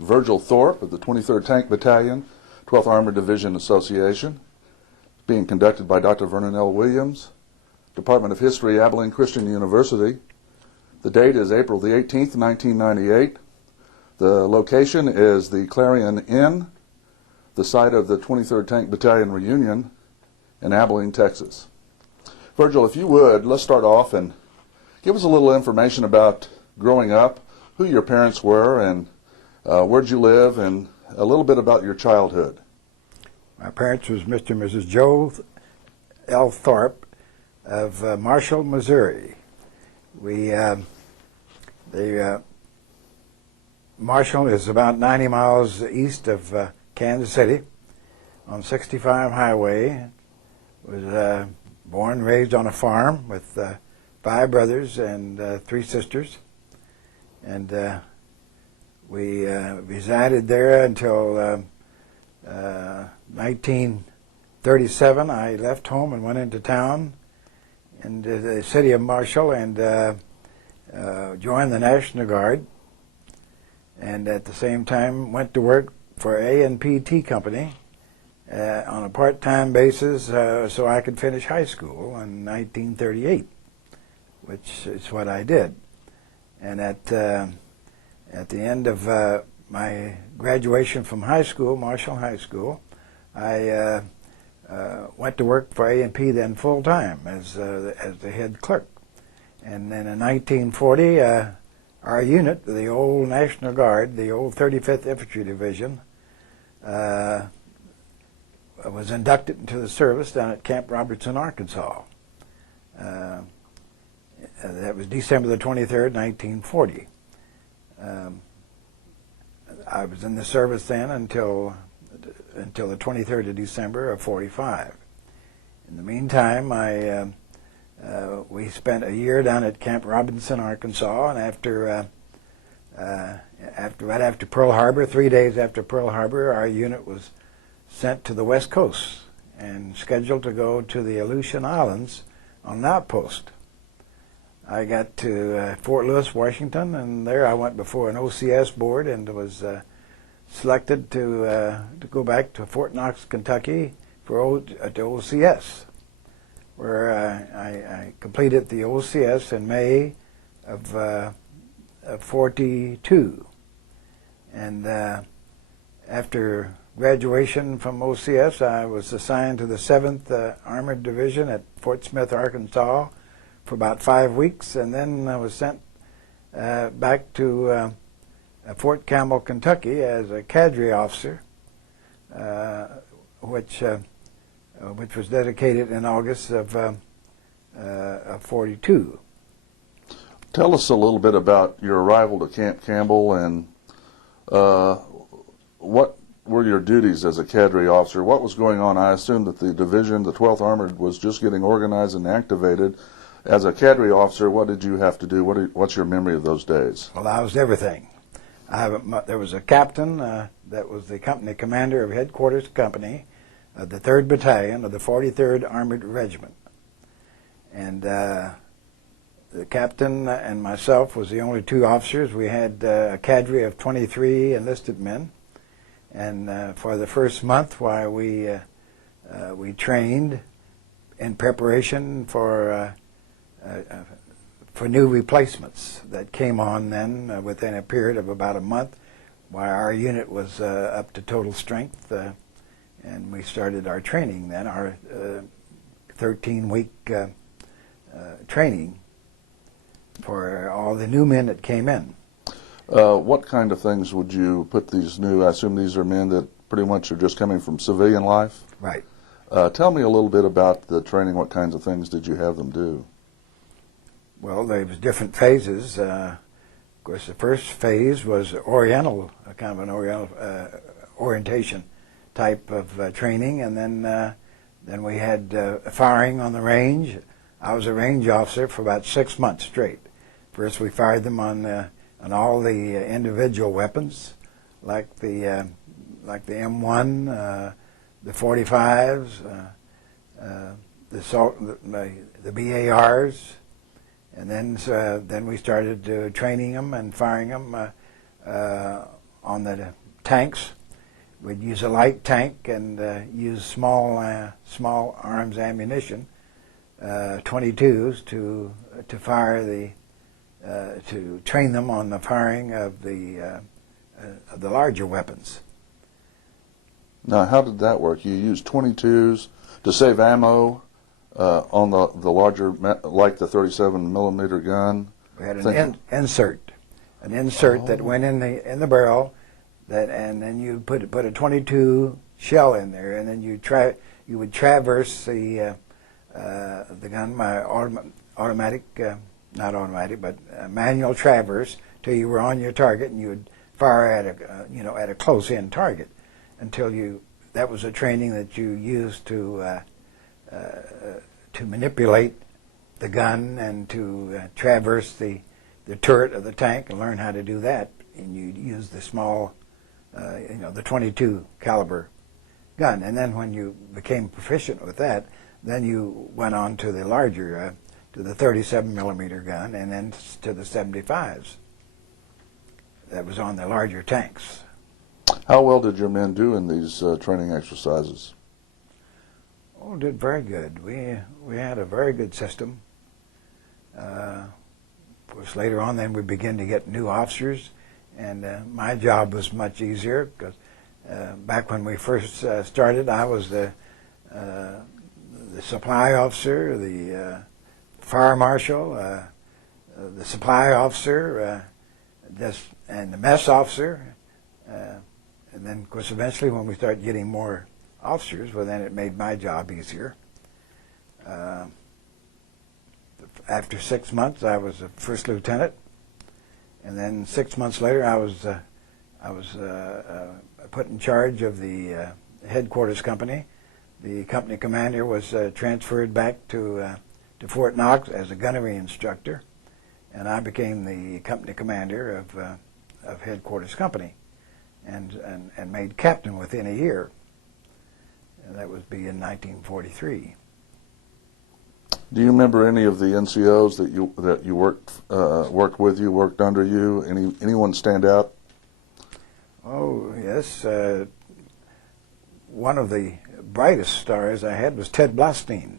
Virgil Thorpe of the 23rd Tank Battalion, 12th Armored Division Association, being conducted by Dr. Vernon L. Williams, Department of History, Abilene Christian University. The date is April the 18th, 1998. The location is the Clarion Inn, the site of the 23rd Tank Battalion reunion in Abilene, Texas. Virgil, if you would, let's start off and give us a little information about growing up, who your parents were, and where'd you live, and a little bit about your childhood. My parents was Mr. and Mrs. Joe L. Thorpe of Marshall, Missouri. Marshall is about 90 miles east of Kansas City on 65 Highway. Was born and raised on a farm with 5 brothers and 3 sisters. And we resided there until 1937. I left home and went into town into the city of Marshall and joined the National Guard, and at the same time went to work for A&P Tea Company on a part-time basis so I could finish high school in 1938, which is what I did. And at the end of my graduation from high school, Marshall High School, I went to work for A&P then full-time as the head clerk. And then in 1940, our unit, the old National Guard, the old 35th Infantry Division, was inducted into the service down at Camp Robertson, Arkansas. That was December the 23rd, 1940. I was in the service then until the 23rd of December of 45. In the meantime, we spent a year down at Camp Robinson, Arkansas, and right after Pearl Harbor, 3 days after Pearl Harbor, our unit was sent to the West Coast and scheduled to go to the Aleutian Islands on an outpost. I got to Fort Lewis, Washington, and there I went before an OCS board and was selected to go back to Fort Knox, Kentucky to OCS, where I completed the OCS in May of 42. And after graduation from OCS, I was assigned to the 7th Armored Division at Fort Smith, Arkansas, for about 5 weeks, and then I was sent back to Fort Campbell, Kentucky, as a cadre officer, which was dedicated in August of 42. Tell us a little bit about your arrival to Camp Campbell and what were your duties as a cadre officer? What was going on? I assume that the division, the 12th Armored, was just getting organized and activated. As a cadre officer, what did you have to do? What's your memory of those days? Well, I was everything. There was a captain that was the company commander of headquarters company of the 3rd Battalion of the 43rd Armored Regiment. And the captain and myself was the only 2 officers. We had a cadre of 23 enlisted men. And for the first month, while we trained in preparation for new replacements that came on then within a period of about a month, while our unit was up to total strength, and we started our training then, our 13-week training for all the new men that came in. What kind of things would you put these new, I assume these are men that pretty much are just coming from civilian life? Right. Tell me a little bit about the training. What kinds of things did you have them do? Well, there was different phases. Of course, the first phase was Oriental, kind of an Oriental orientation type of training, and then we had firing on the range. I was a range officer for about 6 months straight. First, we fired them on all the individual weapons, like the M1, the 45s, the BARs. And then we started training them and firing them on the tanks. We'd use a light tank and use small arms ammunition, 22s, to fire to train them on the firing of the larger weapons. Now, how did that work? You used 22s to save ammo on the larger, like the 37 millimeter gun. We had an insert that went in the barrel, and then you put a 22 shell in there, and then you would traverse the gun by automatic, not automatic, but manual traverse till you were on your target, and you would fire at a close in target until that was a training that you used to manipulate the gun and to traverse the turret of the tank and learn how to do that. And you use the small, the 22 caliber gun. And then when you became proficient with that, then you went on to the larger, to the 37 millimeter gun, and then to the 75s. That was on the larger tanks. How well did your men do in these training exercises? Oh, did very good. We had a very good system. Of course, later on, then we began to get new officers, and my job was much easier because back when we first started, I was the supply officer, the fire marshal, the supply officer, and the mess officer. And then, of course, eventually when we started getting more officers, well, then it made my job easier. After 6 months, I was a first lieutenant, and then 6 months later, I was put in charge of the headquarters company. The company commander was transferred back to Fort Knox as a gunnery instructor, and I became the company commander of headquarters company, and made captain within a year. And that would be in 1943. Do you remember any of the NCOs that you worked with you, worked under you? Anyone stand out? Oh yes, one of the brightest stars I had was Ted Blostein,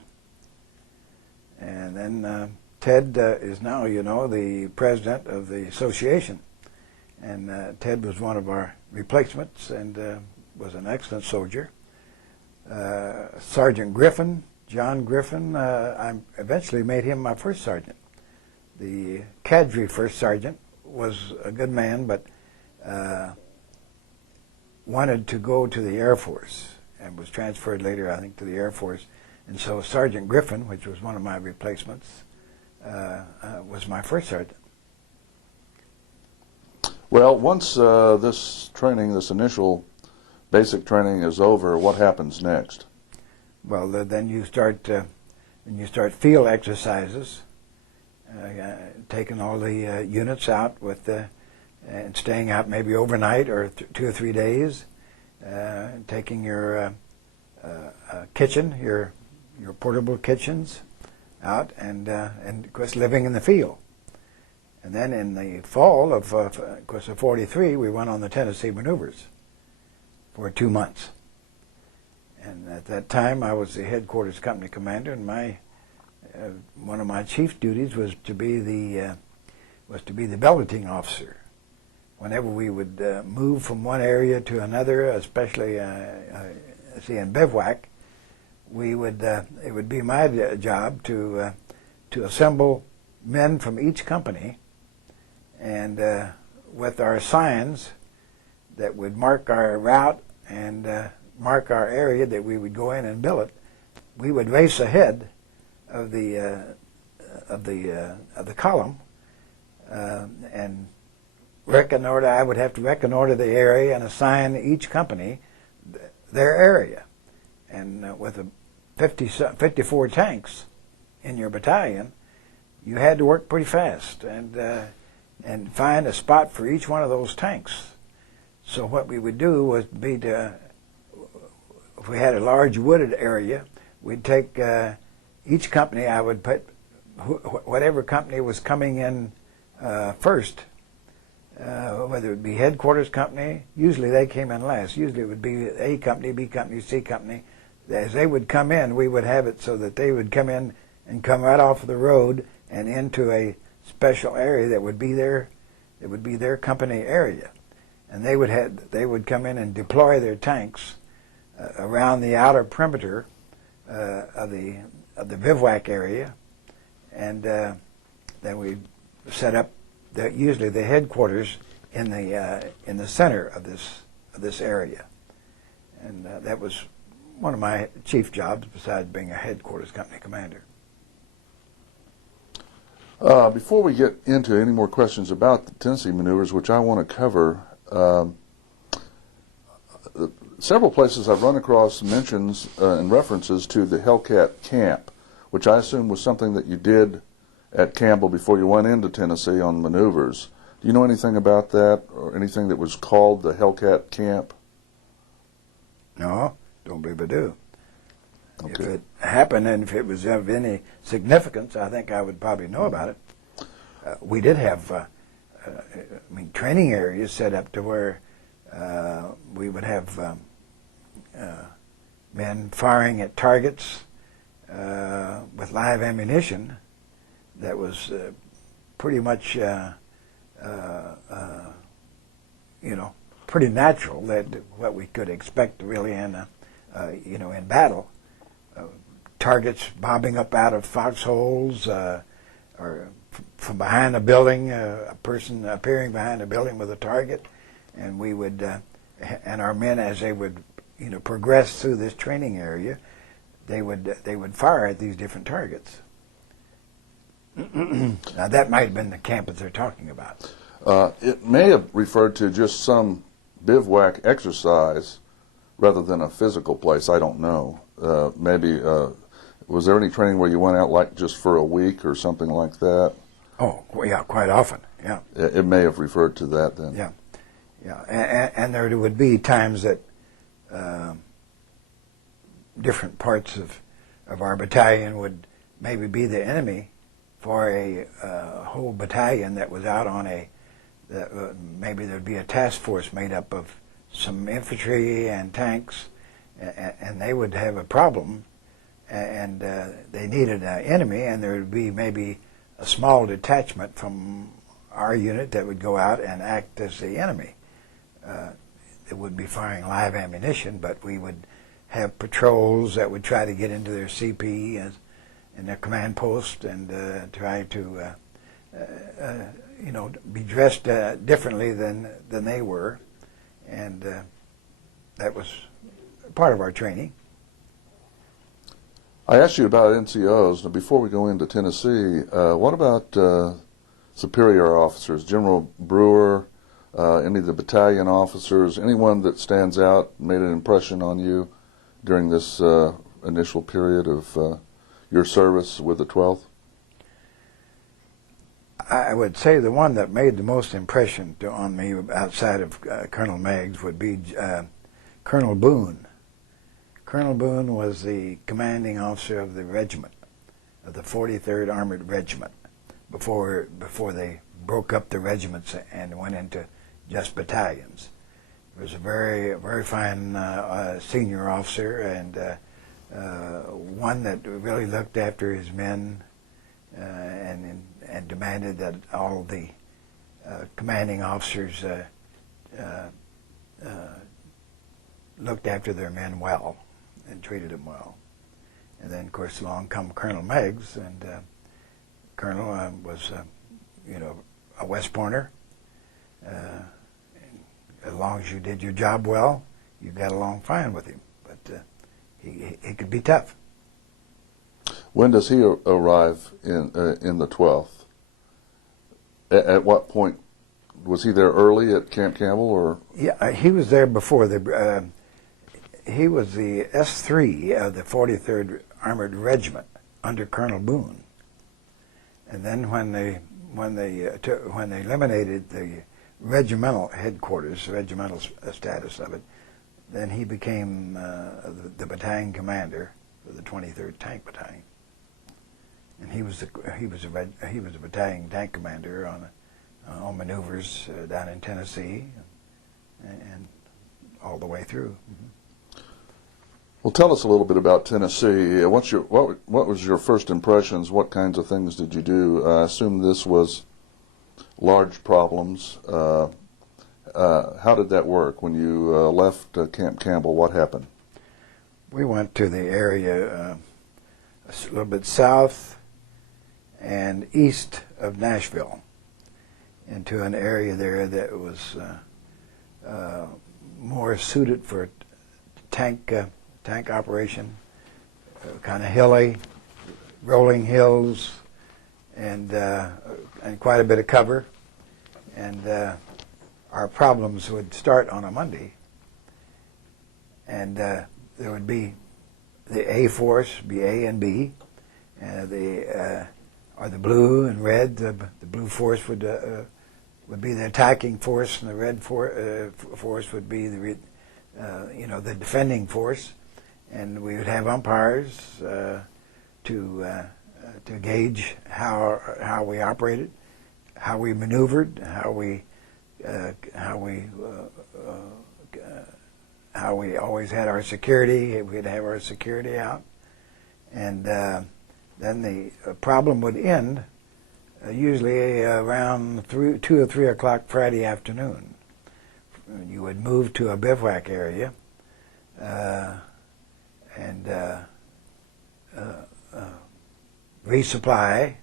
and then Ted is now, the president of the association, and Ted was one of our replacements and was an excellent soldier. Sergeant Griffin, John Griffin, I eventually made him my first sergeant. The cadre first sergeant was a good man, but wanted to go to the Air Force and was transferred later, I think, to the Air Force. And so Sergeant Griffin, which was one of my replacements, was my first sergeant. Well, once this initial basic training is over, what happens next? Well, then you start field exercises, taking all the units out and staying out maybe overnight or 2 or 3 days, taking your kitchen, your portable kitchens out, and of course living in the field. And then in the fall of course of '43, we went on the Tennessee maneuvers for 2 months. And at that time, I was the headquarters company commander, and one of my chief duties was to be the billeting officer. Whenever we would move from one area to another, especially in bivouac, it would be my job to assemble men from each company, and with our signs that would mark our route and mark our area that we would go in and billet, we would race ahead of the column and reconnoiter. I would have to reconnoiter the area and assign each company their area. And with 54 tanks in your battalion, you had to work pretty fast and find a spot for each one of those tanks. So what we would do was if we had a large wooded area, we'd take each company. I would put whatever company was coming in first whether it be headquarters company, usually they came in last. Usually it would be A company, B company, C company. As they would come in, we would have it so that they would come in and come right off the road and into a special area that would be their company area. And they would come in and deploy their tanks around the outer perimeter of the bivouac area, and then we set up usually the headquarters in the center of this area, and that was one of my chief jobs besides being a headquarters company commander. Before we get into any more questions about the Tennessee maneuvers, which I want to cover, several places I've run across mentions and references to the Hellcat camp, which I assume was something that you did at Campbell before you went into Tennessee on maneuvers. Do you know anything about that, or anything that was called the Hellcat camp? No, don't believe I do. Okay. If it happened and if it was of any significance, I think I would probably know about it. We did have training areas set up to where we would have men firing at targets with live ammunition that was pretty much, pretty natural, that what we could expect really in battle. Targets bobbing up out of foxholes, or from behind a building, a person appearing behind a building with a target, and we would, and our men, as they would, progress through this training area, they would fire at these different targets. Now that might have been the camp that they're talking about. It may have referred to just some bivouac exercise rather than a physical place. I don't know. Maybe was there any training where you went out like just for a week or something like that? Oh, yeah, quite often. Yeah. It may have referred to that then. Yeah, yeah, and there would be times that different parts of our battalion would maybe be the enemy for a whole battalion that was out on maybe there'd be a task force made up of some infantry and tanks, and they would have a problem, and they needed an enemy, and there would be maybe a small detachment from our unit that would go out and act as the enemy. It wouldn't be firing live ammunition, but we would have patrols that would try to get into their CP and their command post and try to be dressed differently than they were, and that was part of our training. I asked you about NCOs. Now, before we go into Tennessee, what about superior officers, General Brewer, any of the battalion officers, anyone that stands out, made an impression on you during this initial period of your service with the 12th? I would say the one that made the most impression on me outside of Colonel Meggs would be Colonel Boone. Colonel Boone was the commanding officer of the regiment, of the 43rd Armored Regiment, before they broke up the regiments and went into just battalions. He was a very, very fine senior officer, and one that really looked after his men and demanded that all the commanding officers looked after their men well and treated them well. And then, of course, along come Colonel Meggs, and Colonel was, a West Pointer. As long as you did your job well, you got along fine with him. But he could be tough. When does he arrive in the 12th? At what point? Was he there early at Camp Campbell, or? Yeah, he was there before he was the S3 of the 43rd Armored Regiment under Colonel Boone. And then when they eliminated the regimental headquarters, regimental status of it, then he became the battalion commander for the 23rd Tank Battalion. And he was a battalion tank commander on maneuvers down in Tennessee and all the way through. Well, tell us a little bit about Tennessee. What was your first impressions? What kinds of things did you do? I assume this was large problems. How did that work? When you left Camp Campbell, what happened? We went to the area a little bit south and east of Nashville, into an area there that was more suited for tank operation, kind of hilly, rolling hills, and quite a bit of cover. And our problems would start on a Monday, and there would be the A force, be A and B, or the blue and red. The blue force would be the attacking force, and the red force would be the defending force. And we would have umpires to gauge how we operated, how we maneuvered, how we always had our security. We'd have our security out, and then the problem would end usually around 2 or 3 o'clock Friday afternoon. You would move to a bivouac area and resupply.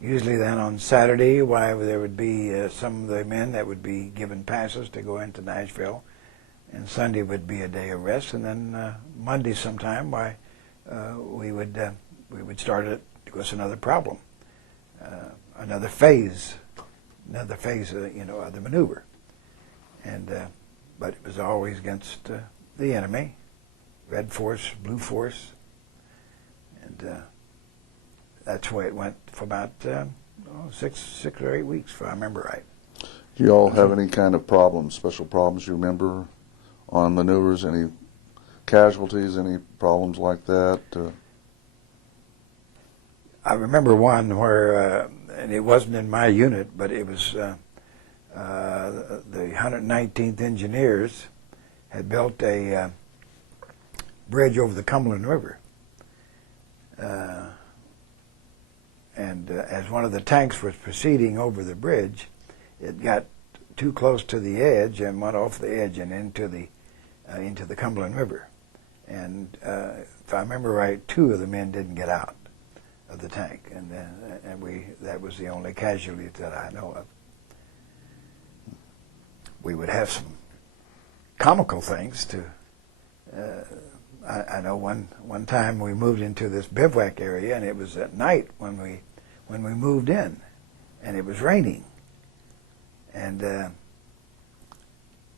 Usually then on Saturday, there would be some of the men that would be given passes to go into Nashville, and Sunday would be a day of rest, and then Monday sometime, we would start it. It was another problem, another phase of the maneuver, and but it was always against the enemy, red force, blue force, and that's the way it went for about 6 or 8 weeks, if I remember right. Do you all have any kind of problems, special problems you remember on maneuvers? Any casualties, any problems like that? I remember one where, and it wasn't in my unit, but it was the 119th Engineers had built a bridge over the Cumberland River. And as one of the tanks was proceeding over the bridge, it got too close to the edge and went off the edge and into the Cumberland River. And if I remember right, 2 of the men didn't get out of the tank, and that was the only casualty that I know of. We would have some comical things to. I know one time we moved into this bivouac area, and it was at night when we moved in, and it was raining, and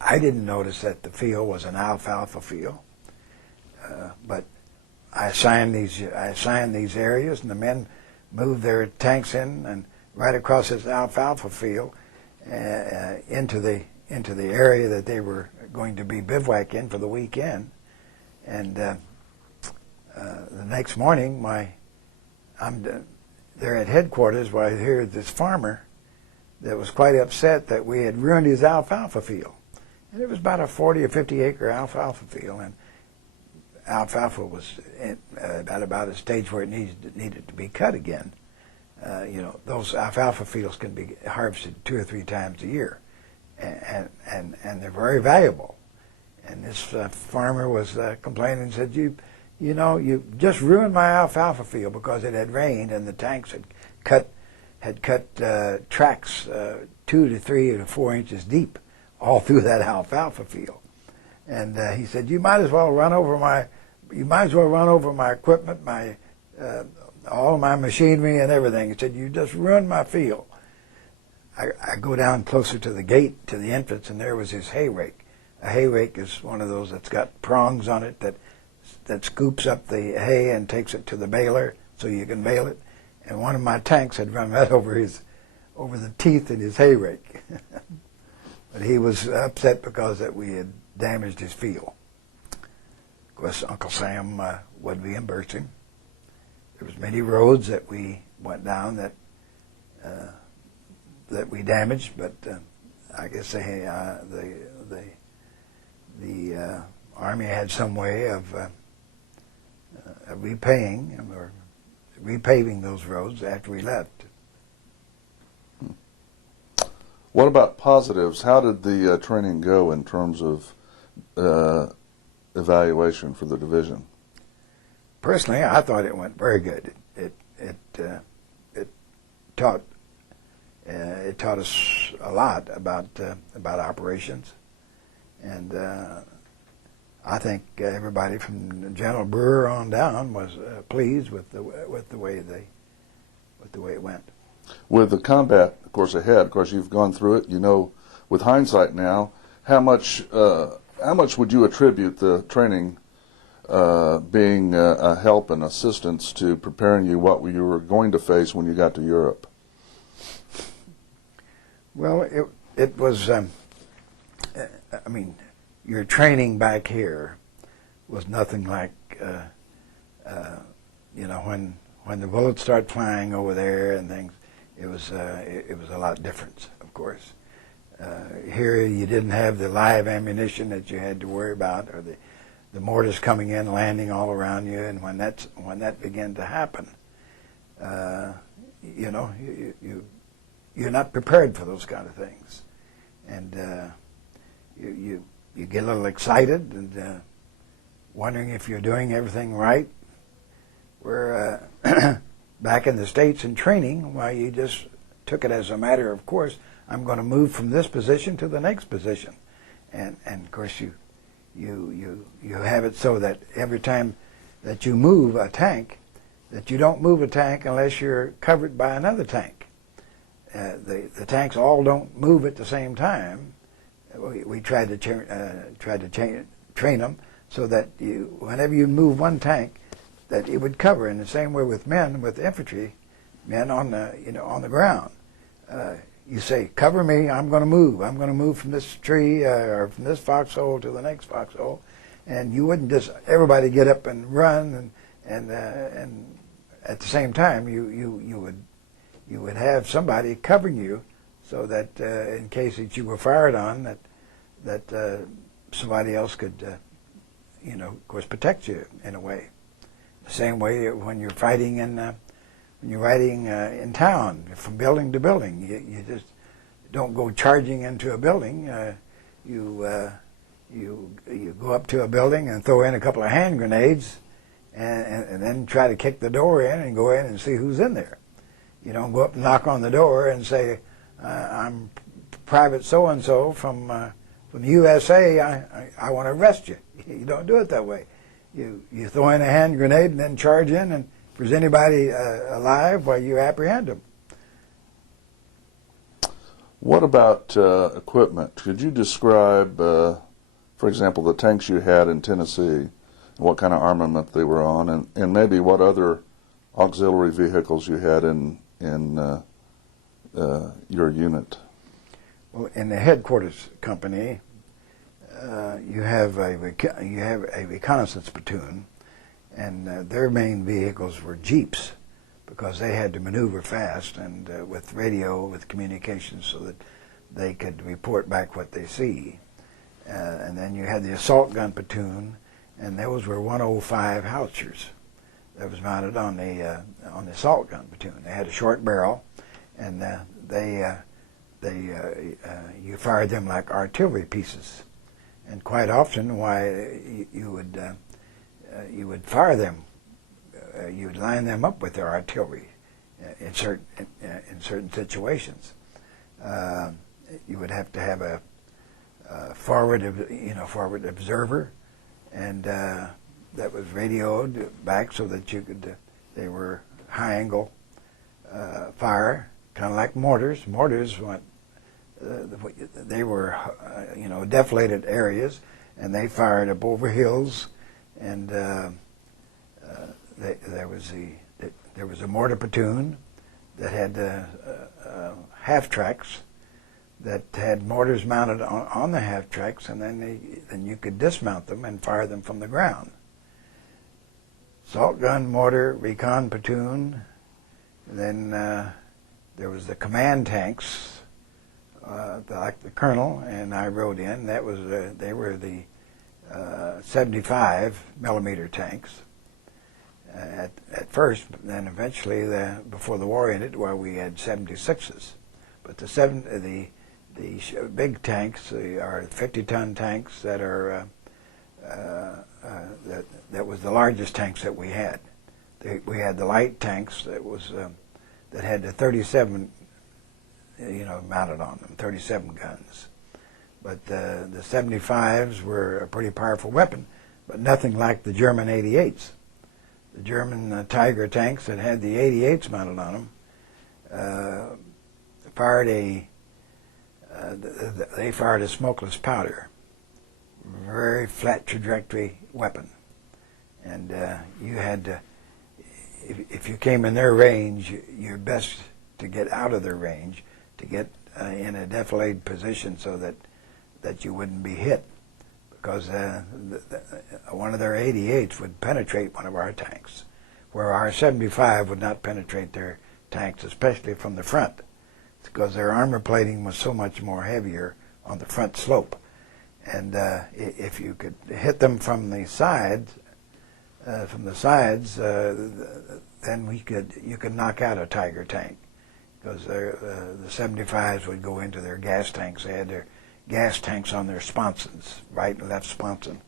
I didn't notice that the field was an alfalfa field, but I assigned these areas, and the men moved their tanks in, and right across this alfalfa field into the area that they were going to be bivouac in for the weekend. And the next morning, I'm there at headquarters where I hear this farmer that was quite upset that we had ruined his alfalfa field. And it was about a 40 or 50 acre alfalfa field, and alfalfa was at about a stage where it needed to be cut again. Those alfalfa fields can be harvested 2 or 3 times a year, and they're very valuable. And this farmer was complaining and said, you just ruined my alfalfa field because it had rained and the tanks had cut tracks 2 to 3 to 4 inches deep all through that alfalfa field. And he said, you might as well run over my equipment, all of my machinery and everything. He said, you just ruined my field. I go down closer to the gate, to the entrance, and there was his hay rake. A hay rake is one of those that's got prongs on it that scoops up the hay and takes it to the baler so you can bale it. And one of my tanks had run right over the teeth in his hay rake. But he was upset because that we had damaged his field. Of course, Uncle Sam would reimburse him. There was many roads that we went down that that we damaged, but I guess the Army had some way of repaying or repaving those roads after we left. What about positives? How did the training go in terms of evaluation for the division? Personally, I thought it went very good. It taught us a lot about operations, and I think everybody from General Brewer on down was pleased with the way it went. With the combat, of course, ahead, of course, you've gone through it. You know, with hindsight now, how much would you attribute the training being a help and assistance to preparing you what you were going to face when you got to Europe? Well, it was. I mean, your training back here was nothing like when the bullets start flying over there and things. It was a lot different, of course. Here you didn't have the live ammunition that you had to worry about, or the mortars coming in, landing all around you, and when that began to happen, you're not prepared for those kind of things, and you get a little excited and wondering if you're doing everything right. Where back in the States in training, why you just took it as a matter of course. I'm going to move from this position to the next position, and of course you have it so that every time that you move a tank, that you don't move a tank unless you're covered by another tank. The tanks all don't move at the same time. We tried to train them so that whenever you move one tank, that it would cover. In the same way with infantry men on the ground. You say, cover me, I'm going to move. I'm going to move from this tree or from this foxhole to the next foxhole. And you wouldn't just everybody get up and run and at the same time you would have somebody covering you so that in case that you were fired on that somebody else could of course protect you in a way. The same way when you're fighting in town, from building to building. You just don't go charging into a building. You go up to a building and throw in a couple of hand grenades, and then try to kick the door in and go in and see who's in there. You don't go up and knock on the door and say, "I'm Private so and so from the USA. I want to arrest you." You don't do it that way. You throw in a hand grenade and then charge in, and if there's anybody alive, well, you apprehend them. What about equipment? Could you describe, for example, the tanks you had in Tennessee, what kind of armament they were on, and maybe what other auxiliary vehicles you had in your unit? Well, in the headquarters company, you have a reconnaissance platoon, and their main vehicles were jeeps because they had to maneuver fast and with radio, with communications, so that they could report back what they see. And then you had the assault gun platoon, and those were 105 howitzers that was mounted on the assault gun platoon. They had a short barrel, and you fired them like artillery pieces. And quite often, you would fire them. You would line them up with their artillery in certain situations. You would have to have a forward observer, and that was radioed back so that you could. They were high angle fire, kind of like mortars. Mortars went. They were, deflated areas, and they fired up over hills, and there was a mortar platoon that had half tracks that had mortars mounted on the half tracks, and then you could dismount them and fire them from the ground. Assault gun, mortar, recon platoon, and then there was the command tanks. like the colonel and I rode in. That was they were the 75 millimeter tanks at first, but then eventually, before the war ended, well, we had 76s. But the big tanks are 50-ton tanks that are that was the largest tanks that we had. We had the light tanks that had the 37, mounted on them, 37 guns. But the 75s were a pretty powerful weapon, but nothing like the German 88s. The German Tiger tanks that had the 88s mounted on them they fired a smokeless powder, very flat trajectory weapon, and you had to, if you came in their range, your best to get out of their range, to get in a defilade position so that you wouldn't be hit, because one of their 88s would penetrate one of our tanks, where our 75 would not penetrate their tanks, especially from the front, because their armor plating was so much more heavier on the front slope. And if you could hit them from the sides, then you could knock out a Tiger tank, because the 75s would go into their gas tanks. They had their gas tanks on their sponsons, right and left sponson,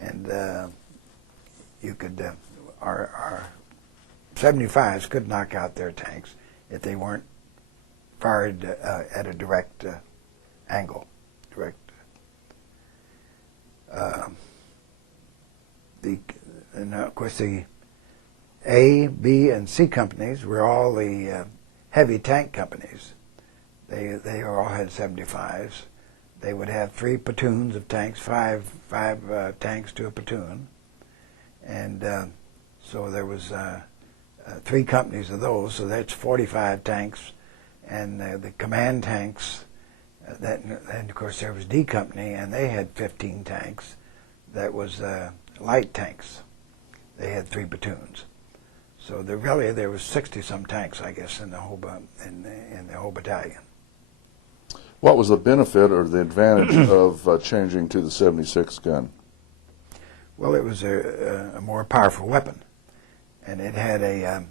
and our 75s could knock out their tanks if they weren't fired at a direct angle. And of course, the A, B, and C companies were all the heavy tank companies. They all had 75s. They would have 3 platoons of tanks, five tanks to a platoon, and so there was 3 companies of those. So that's 45 tanks, and the command tanks. And of course there was D Company, and they had 15 tanks. That was light tanks. They had 3 platoons. So there was 60-some tanks, I guess, in the whole battalion. What was the benefit or the advantage of changing to the 76 gun? Well, it was a more powerful weapon, and it had a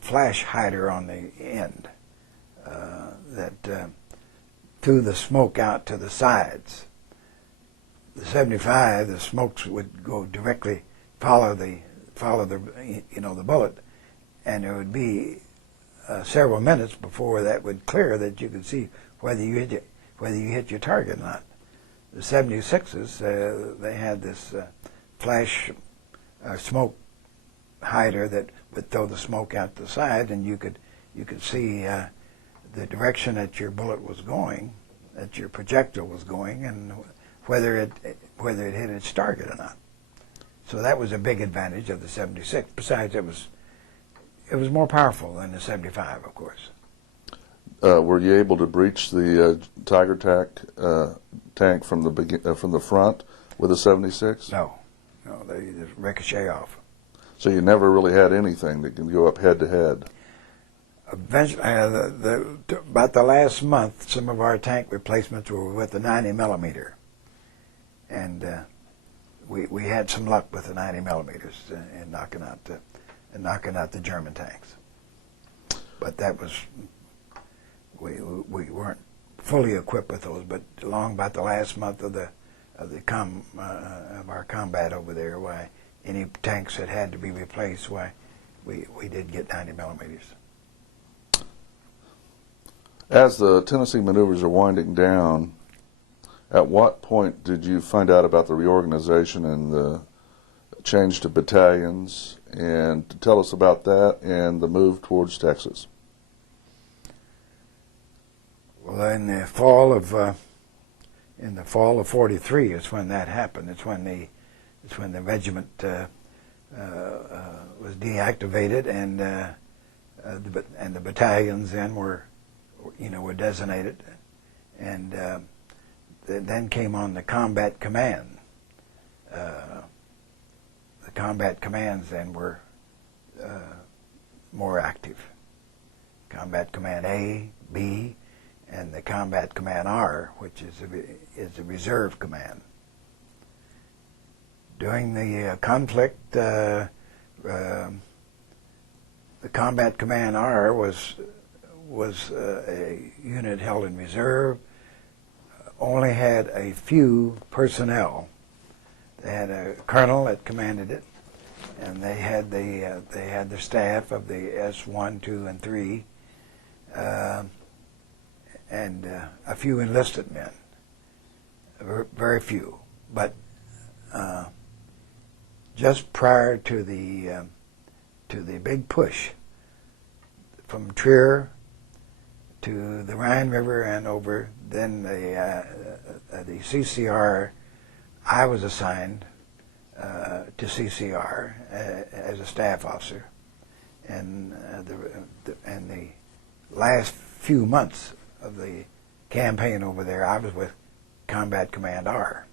flash hider on the end that threw the smoke out to the sides. The 75, the smokes would go directly follow the bullet, and there would be several minutes before that would clear, that you could see whether you hit your target or not. The 76s, they had this flash smoke hider that would throw the smoke out the side, and you could see the direction that your bullet was going, that your projectile was going, and whether it hit its target or not. So that was a big advantage of the 76. Besides, it was more powerful than the 75, of course. Were you able to breach the Tiger tank from the front with a 76? No, they just ricochet off. So you never really had anything that can go up head to head. Eventually, about the last month, some of our tank replacements were with the 90 millimeter, and we had some luck with the 90 millimeters in knocking out the German tanks. But that was we weren't fully equipped with those. But along about the last month of our combat over there, why any tanks that had to be replaced, why we did get 90 millimeters. As the Tennessee maneuvers are winding down, at what point did you find out about the reorganization and the change to battalions? And to tell us about that and the move towards Texas. Well, in the fall of '43 is when that happened. It's when the regiment was deactivated, and the battalions then were designated, and then came on the combat command. The combat commands then were more active. Combat Command A, B, and the Combat Command R, which is the reserve command. During the conflict, the Combat Command R was a unit held in reserve, only had a few personnel. They had a colonel that commanded it, and they had the staff of the S1, 2, and 3, and a few enlisted men, very few. But just prior to the big push from Trier to the Rhine River and over, then the CCR, I was assigned to CCR as a staff officer, and the last few months of the campaign over there, I was with Combat Command R,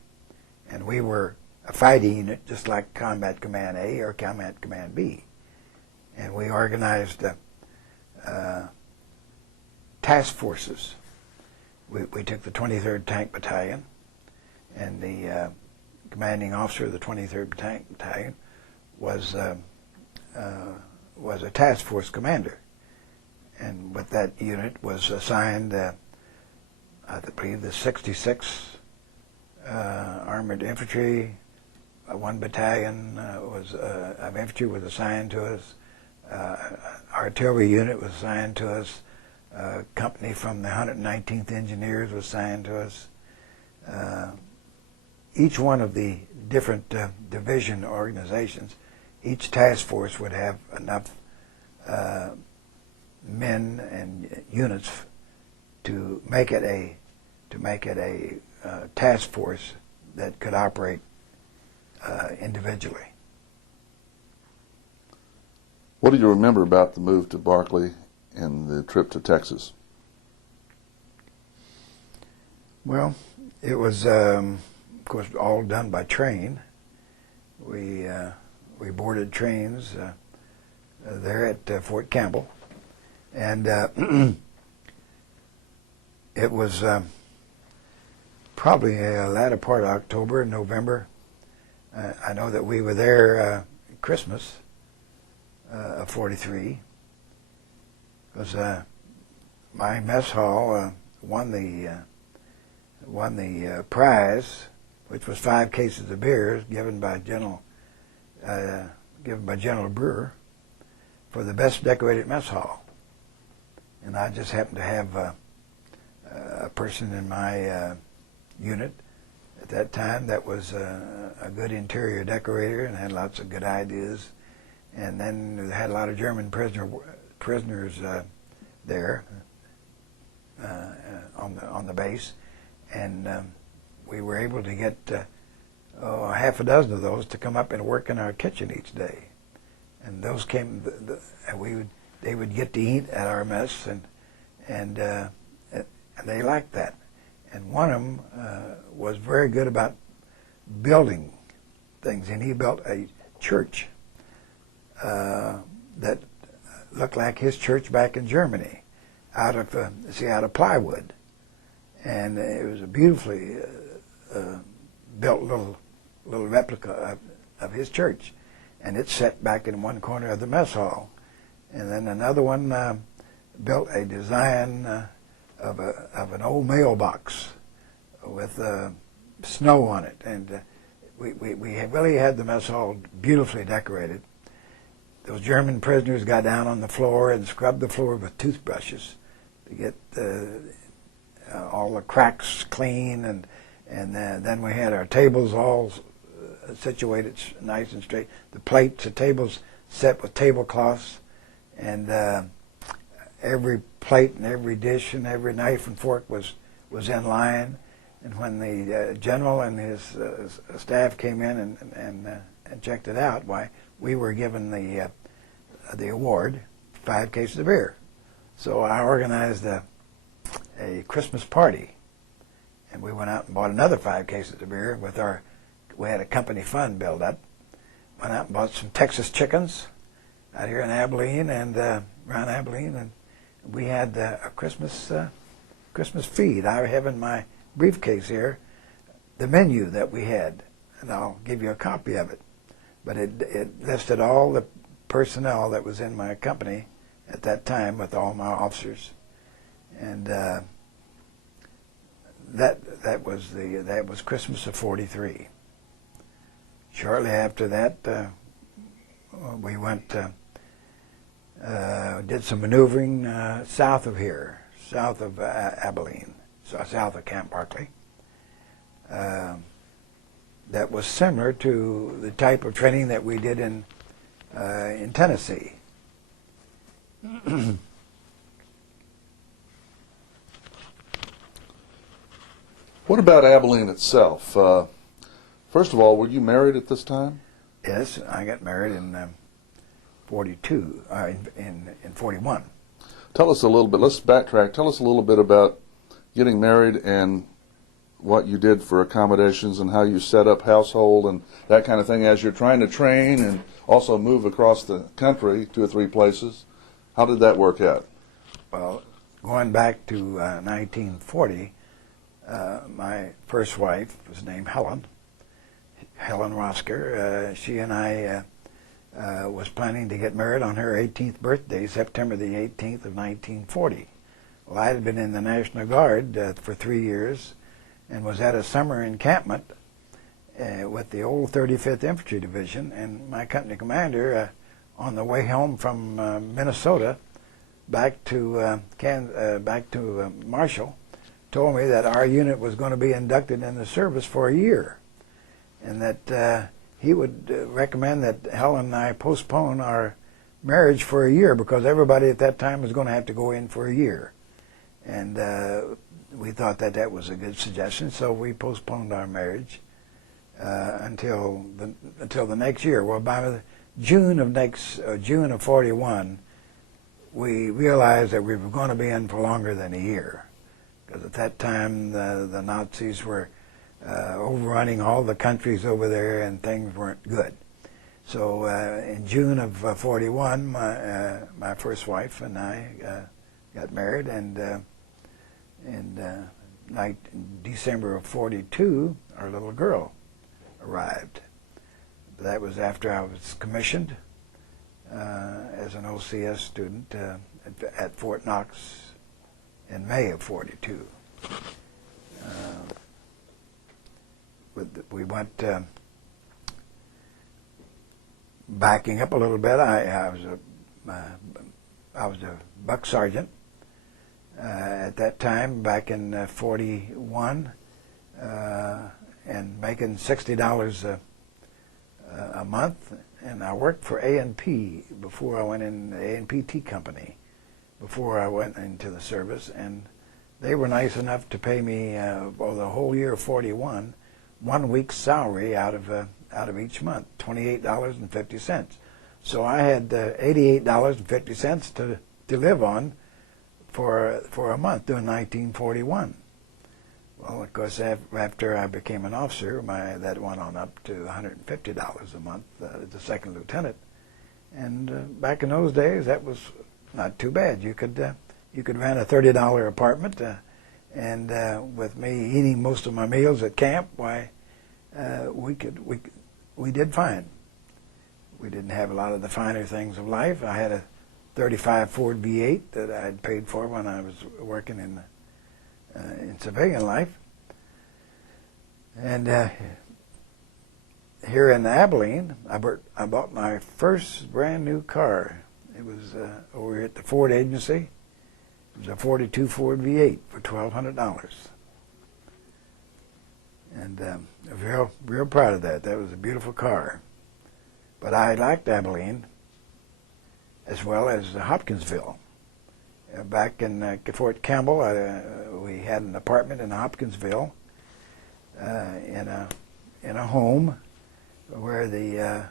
and we were a fighting unit just like Combat Command A or Combat Command B, and we organized task forces. We took the 23rd Tank Battalion, and the commanding officer of the 23rd Tank Battalion was a task force commander, and with that unit was assigned, I believe, the 66th Armored Infantry. One battalion of infantry was assigned to us. Artillery unit was assigned to us. A company from the 119th Engineers was assigned to us. Each one of the different division organizations, each task force would have enough men and units to make it a task force that could operate individually. What do you remember about the move to Barclay and the trip to Texas? Well, it was, of course, all done by train. We boarded trains there at Fort Campbell, and it was probably a latter part of October, November. I know that we were there Christmas of '43, because my mess hall won the prize, which was 5 cases of beer given by General Brewer for the best decorated mess hall. And I just happened to have a person in my unit at that time that was a good interior decorator and had lots of good ideas. And then they had a lot of German prisoners there on the base, and we were able to get half a dozen of those to come up and work in our kitchen each day. And those came, they would get to eat at our mess, and they liked that. And one of them was very good about building things, and he built a church that looked like his church back in Germany, out of plywood, and it was a beautifully built little replica of his church, and it's set back in one corner of the mess hall. And then another one built a design of an old mailbox with snow on it, and we really had the mess hall beautifully decorated. Those German prisoners got down on the floor and scrubbed the floor with toothbrushes to get all the cracks clean, and then we had our tables all situated nice and straight. The plates, the tables set with tablecloths, and every plate and every dish and every knife and fork was in line. And when the general and his staff came in and checked it out, why, we were given the award, 5 cases of beer. So I organized a Christmas party, and we went out and bought another 5 cases of beer with we had a company fund built up. Went out and bought some Texas chickens out here in Abilene and around Abilene, we had a Christmas feed. I have in my briefcase here the menu that we had, and I'll give you a copy of it. But it listed all the personnel that was in my company at that time with all my officers, and that was Christmas of '43. Shortly after that, we went did some maneuvering south of here, south of Abilene, so south of Camp Barkley. That was similar to the type of training that we did in Tennessee. What about Abilene itself? First of all, were you married at this time? Yes, I got married in 42, in 41. Tell us a little bit, let's backtrack, tell us a little bit about getting married and what you did for accommodations and how you set up household and that kind of thing as you're trying to train and also move across the country 2 or 3 places. How did that work out? Well, going back to 1940, my first wife was named Helen Rosker. She and I was planning to get married on her 18th birthday, September the 18th of 1940. Well, I had been in the National Guard for 3 years and was at a summer encampment with the old 35th Infantry Division, and my company commander, on the way home from Minnesota back to Marshall, told me that our unit was going to be inducted in the service for a year, and that he would recommend that Helen and I postpone our marriage for a year because everybody at that time was going to have to go in for a year. And we thought that that was a good suggestion, so we postponed our marriage until the next year. Well, by June of '41, we realized that we were going to be in for longer than a year, because at that time the Nazis were overrunning all the countries over there, and things weren't good. So in June of '41, my first wife and I got married, and in December of '42, our little girl arrived. That was after I was commissioned as an OCS student at Fort Knox in May of '42. We went backing up a little bit. I was a buck sergeant at that time, back in '41, and making $60 a month. And I worked for A&P before I went in, the A&P Tea Company, before I went into the service, and they were nice enough to pay me for the whole year of '41, 1 week's salary out of each month, $28.50. So I had $88.50 to live on for a month during 1941. Well, of course, after I became an officer, that went on up to $150 a month as a second lieutenant. And back in those days, that was not too bad. You could rent a $30 apartment, and with me eating most of my meals at camp, why, we did fine. We didn't have a lot of the finer things of life. I had a '35 Ford V8 that I had paid for when I was working in civilian life. And here in Abilene, I bought my first brand new car. It was over at the Ford agency. It was a '42 Ford V8 for $1,200. And I'm real proud of that. That was a beautiful car. But I liked Abilene as well as Hopkinsville. Back in Fort Campbell, we had an apartment in Hopkinsville in a home where the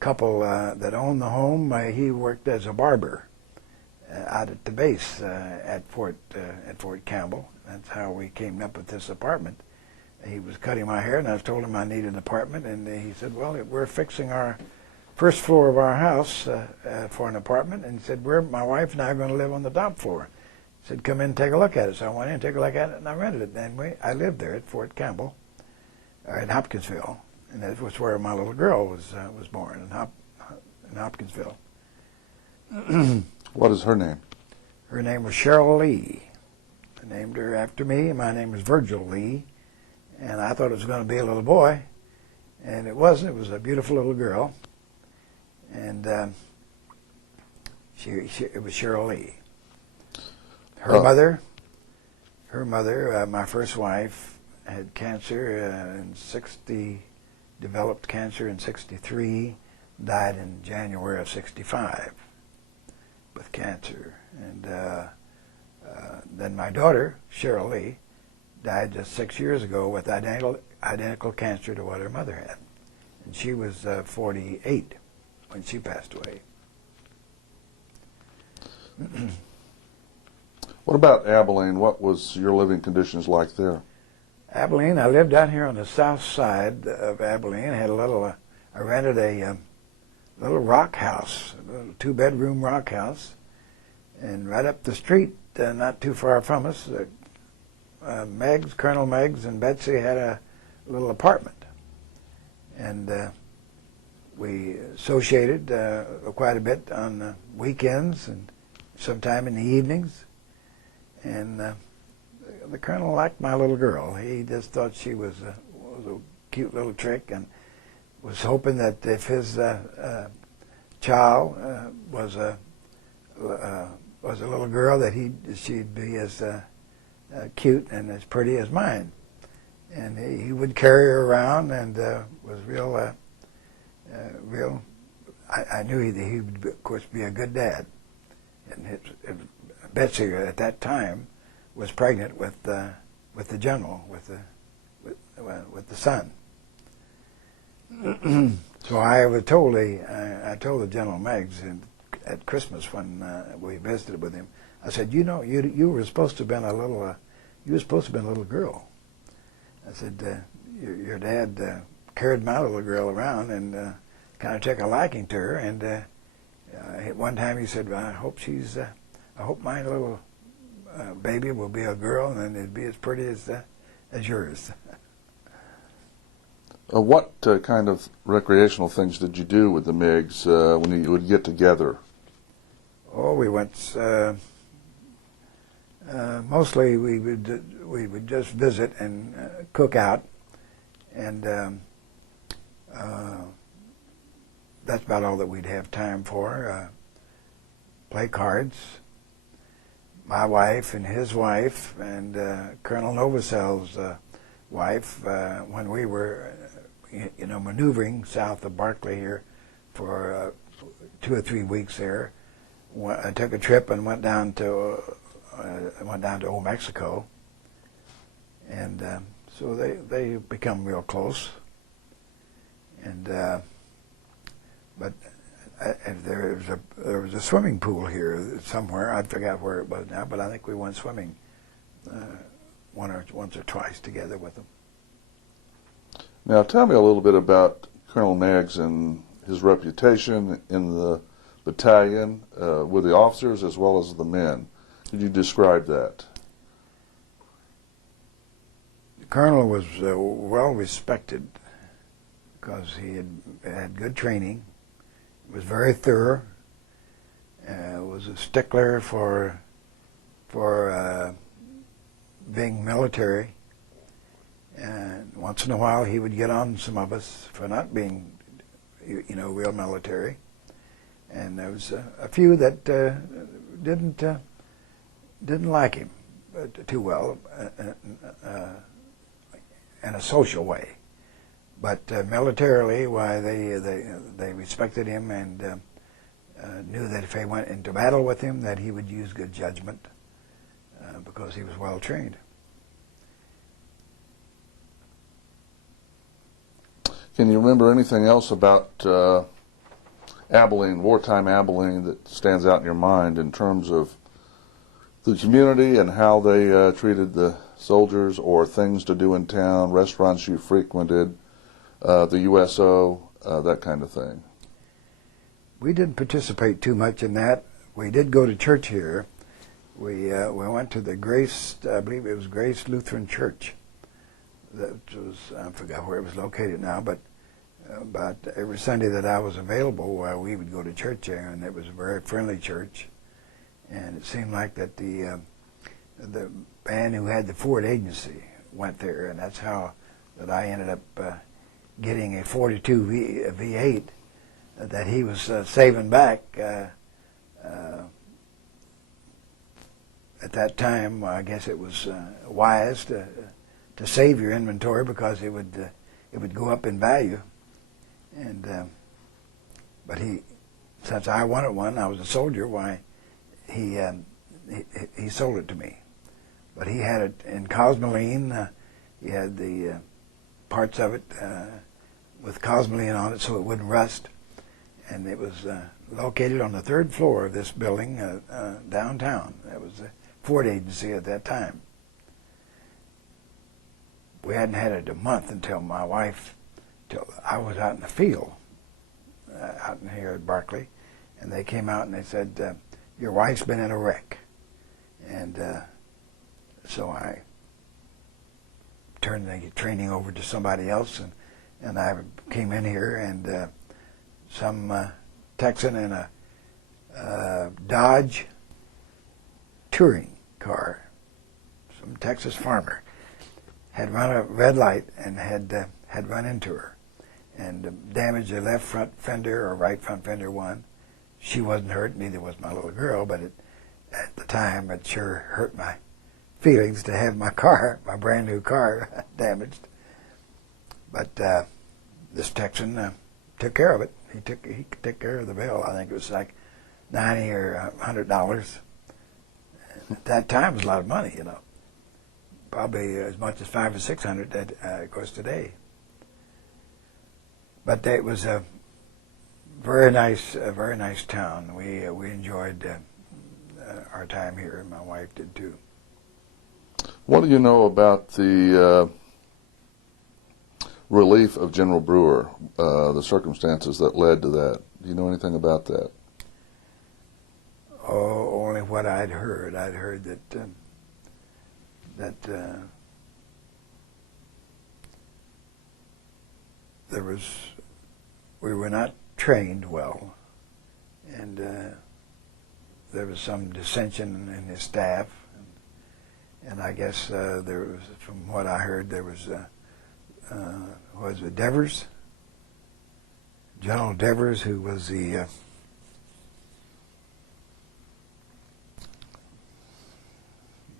couple that owned the home, he worked as a barber out at the base at Fort Campbell. That's how we came up with this apartment. He was cutting my hair, and I told him I needed an apartment, and he said, "Well, we're fixing our first floor of our house for an apartment, and he said, my wife and I are going to live on the top floor. He said, come in and take a look at it. So I went in and took a look at it, and I rented it. And I lived there at Fort Campbell, or in Hopkinsville, and that was where my little girl was born, in Hopkinsville. What is her name? Her name was Cheryl Lee. I named her after me, and my name was Virgil Lee, and I thought it was going to be a little boy, and it wasn't. It was a beautiful little girl, and it was Cheryl Lee. Her mother, my first wife, had cancer developed cancer in '63, died in January of '65 with cancer, and then my daughter, Cheryl Lee, died just 6 years ago with identical cancer to what her mother had, and she was 48 when she passed away. What about Abilene? What was your living conditions like there? Abilene, I lived down here on the south side of Abilene. I rented a little rock house, a little 2-bedroom rock house, and right up the street, not too far from us, Colonel Meggs and Betsy had a little apartment, and we associated quite a bit on weekends and sometime in the evenings, and the Colonel liked my little girl. He just thought she was a cute little trick, and was hoping that if his child was a little girl, that she'd be as cute and as pretty as mine. And he would carry her around, and was real. I knew he would, of course, be a good dad. And Betsy at that time was pregnant with the general, with the son. So I told the General Meggs at Christmas when we visited with him. I said, you were supposed to have been a little girl. I said, your dad carried my little girl around and kind of took a liking to her. And one time he said, well, I hope my little baby will be a girl, and it'd be as pretty as yours. What kind of recreational things did you do with the Meggs when you would get together? Oh, we went. Mostly, we would just visit and cook out, and that's about all that we'd have time for. Play cards. My wife and his wife and Colonel Novosels's wife, when we were, maneuvering south of Barclay here for 2 or 3 weeks there, I took a trip and went down to Old Mexico, and so they become real close. And but there was a swimming pool here somewhere. I forgot where it was now, but I think we went swimming once or twice together with them. Now, tell me a little bit about Colonel Meggs and his reputation in the battalion with the officers as well as the men. Could you describe that? The colonel was well respected because he had good training, was very thorough, was a stickler for being military, and once in a while he would get on some of us for not being, real military. And there was a few that didn't like him too well in a social way, but militarily, why they respected him and knew that if they went into battle with him, that he would use good judgment because he was well trained. Can you remember anything else about Abilene, wartime Abilene, that stands out in your mind in terms of the community and how they treated the soldiers, or things to do in town, restaurants you frequented, the USO, that kind of thing? We didn't participate too much in that. We did go to church here. We went to the Grace, I believe it was Grace Lutheran Church. That was, I forgot where it was located now, but about every Sunday that I was available, we would go to church there, and it was a very friendly church. And it seemed like that the man who had the Ford agency went there, and that's how that I ended up getting a 42 V8 that he was saving back. At that time, I guess it was wise to save your inventory because it would go up in value. And but since I wanted one, I was a soldier. Why, he sold it to me. But he had it in cosmoline. He had the parts of it with cosmoline on it so it wouldn't rust. And it was located on the 3rd floor of this building downtown. It was the Ford agency at that time. We hadn't had it a month until my wife, till I was out in the field, out in here at Berkeley, and they came out and they said, your wife's been in a wreck. And so I turned the training over to somebody else, and I came in here, and some Texan in a Dodge touring car, some Texas farmer, had run a red light and had run into her and damaged the left front fender or right front fender one. She wasn't hurt, neither was my little girl, but at the time it sure hurt my feelings to have my car, my brand new car, damaged. But this Texan took care of it. He took care of the bill. I think it was like $90 or $100. At that time, it was a lot of money, you know. Probably as much as $500 or $600 that it goes today. But it was a very nice town. We enjoyed our time here, and my wife did too. What do you know about the relief of General Brewer, the circumstances that led to that? Do you know anything about that? Oh, only what I'd heard. I'd heard that we were not trained well, and there was some dissension in his staff, and I guess there was, from what I heard, there was was it Devers, General Devers, who was the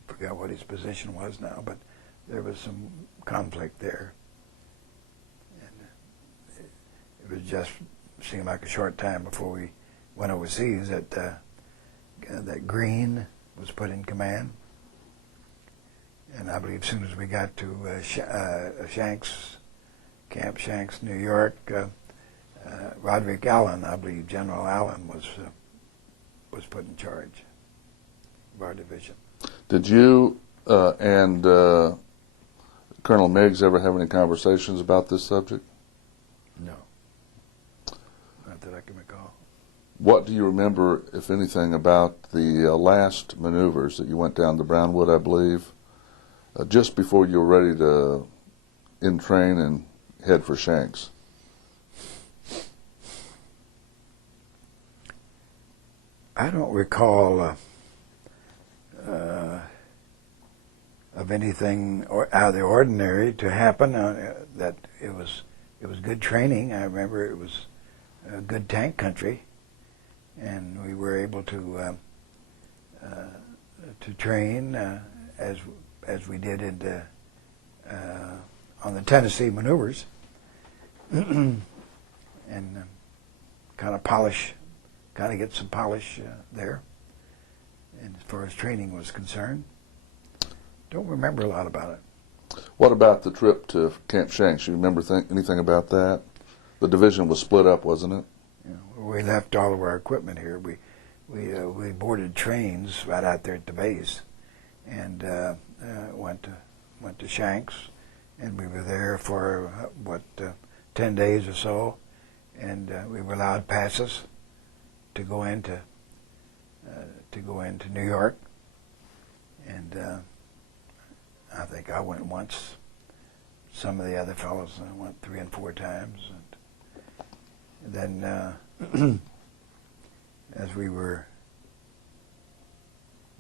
forgot what his position was now, but there was some conflict there. And it was just seemed like a short time before we went overseas that that Green was put in command. And I believe as soon as we got to Shanks, Camp Shanks, New York, Roderick Allen, I believe General Allen was put in charge of our division. Did you and Colonel Meigs ever have any conversations about this subject? No. Not that I can recall. What do you remember, if anything, about the last maneuvers that you went down to Brownwood, I believe, just before you were ready to entrain and head for Shanks? I don't recall of anything out of the ordinary to happen. That it was good training. I remember it was a good tank country, and we were able to train as we did on the Tennessee maneuvers, and kind of get some polish there. And as far as training was concerned, don't remember a lot about it. What about the trip to Camp Shanks? You remember anything about that? The division was split up, wasn't it? Yeah, we left all of our equipment here. We boarded trains right out there at the base, and went to Shanks, and we were there for 10 days or so, and we were allowed passes to go into New York, and I think I went once. Some of the other fellows went 3 and 4 times, and then as we were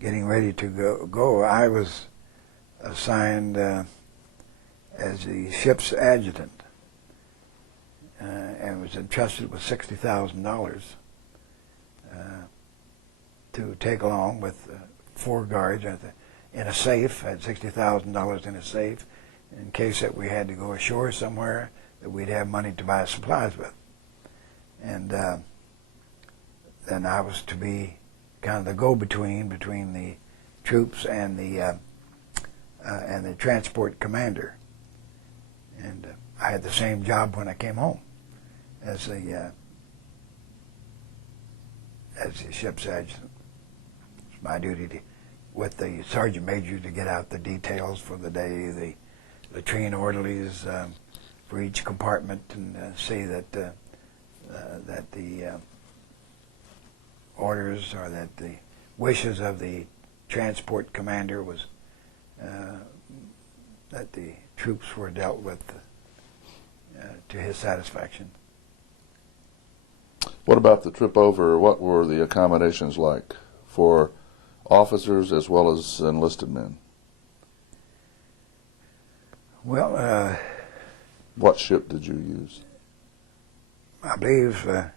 getting ready to go, I was assigned as the ship's adjutant, and was entrusted with $60,000 to take along with 4 guards in a safe. I had $60,000 in a safe in case that we had to go ashore somewhere, that we'd have money to buy supplies with. And then I was to be kind of the go-between between the troops and the transport commander. And I had the same job when I came home as the ship's adjutant. It's my duty to, with the sergeant major, to get out the details for the day, the latrine orderlies for each compartment, and see that the orders, or that the wishes of the transport commander was that the troops were dealt with to his satisfaction. What about the trip over? What were the accommodations like for officers as well as enlisted men? Well, what ship did you use? I believe the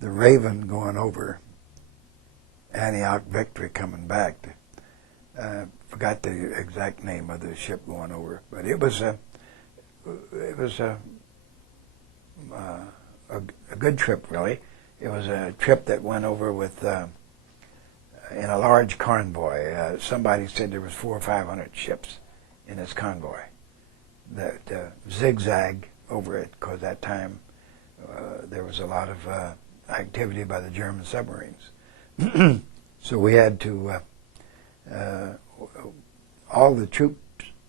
Raven going over, Antioch Victory coming back. Forgot the exact name of the ship going over, but it was a good trip, really. It was a trip that went over with in a large convoy. Somebody said there was 400 or 500 ships in this convoy that zigzagged over it, because that time there was a lot of activity by the German submarines. So we had to, all the troop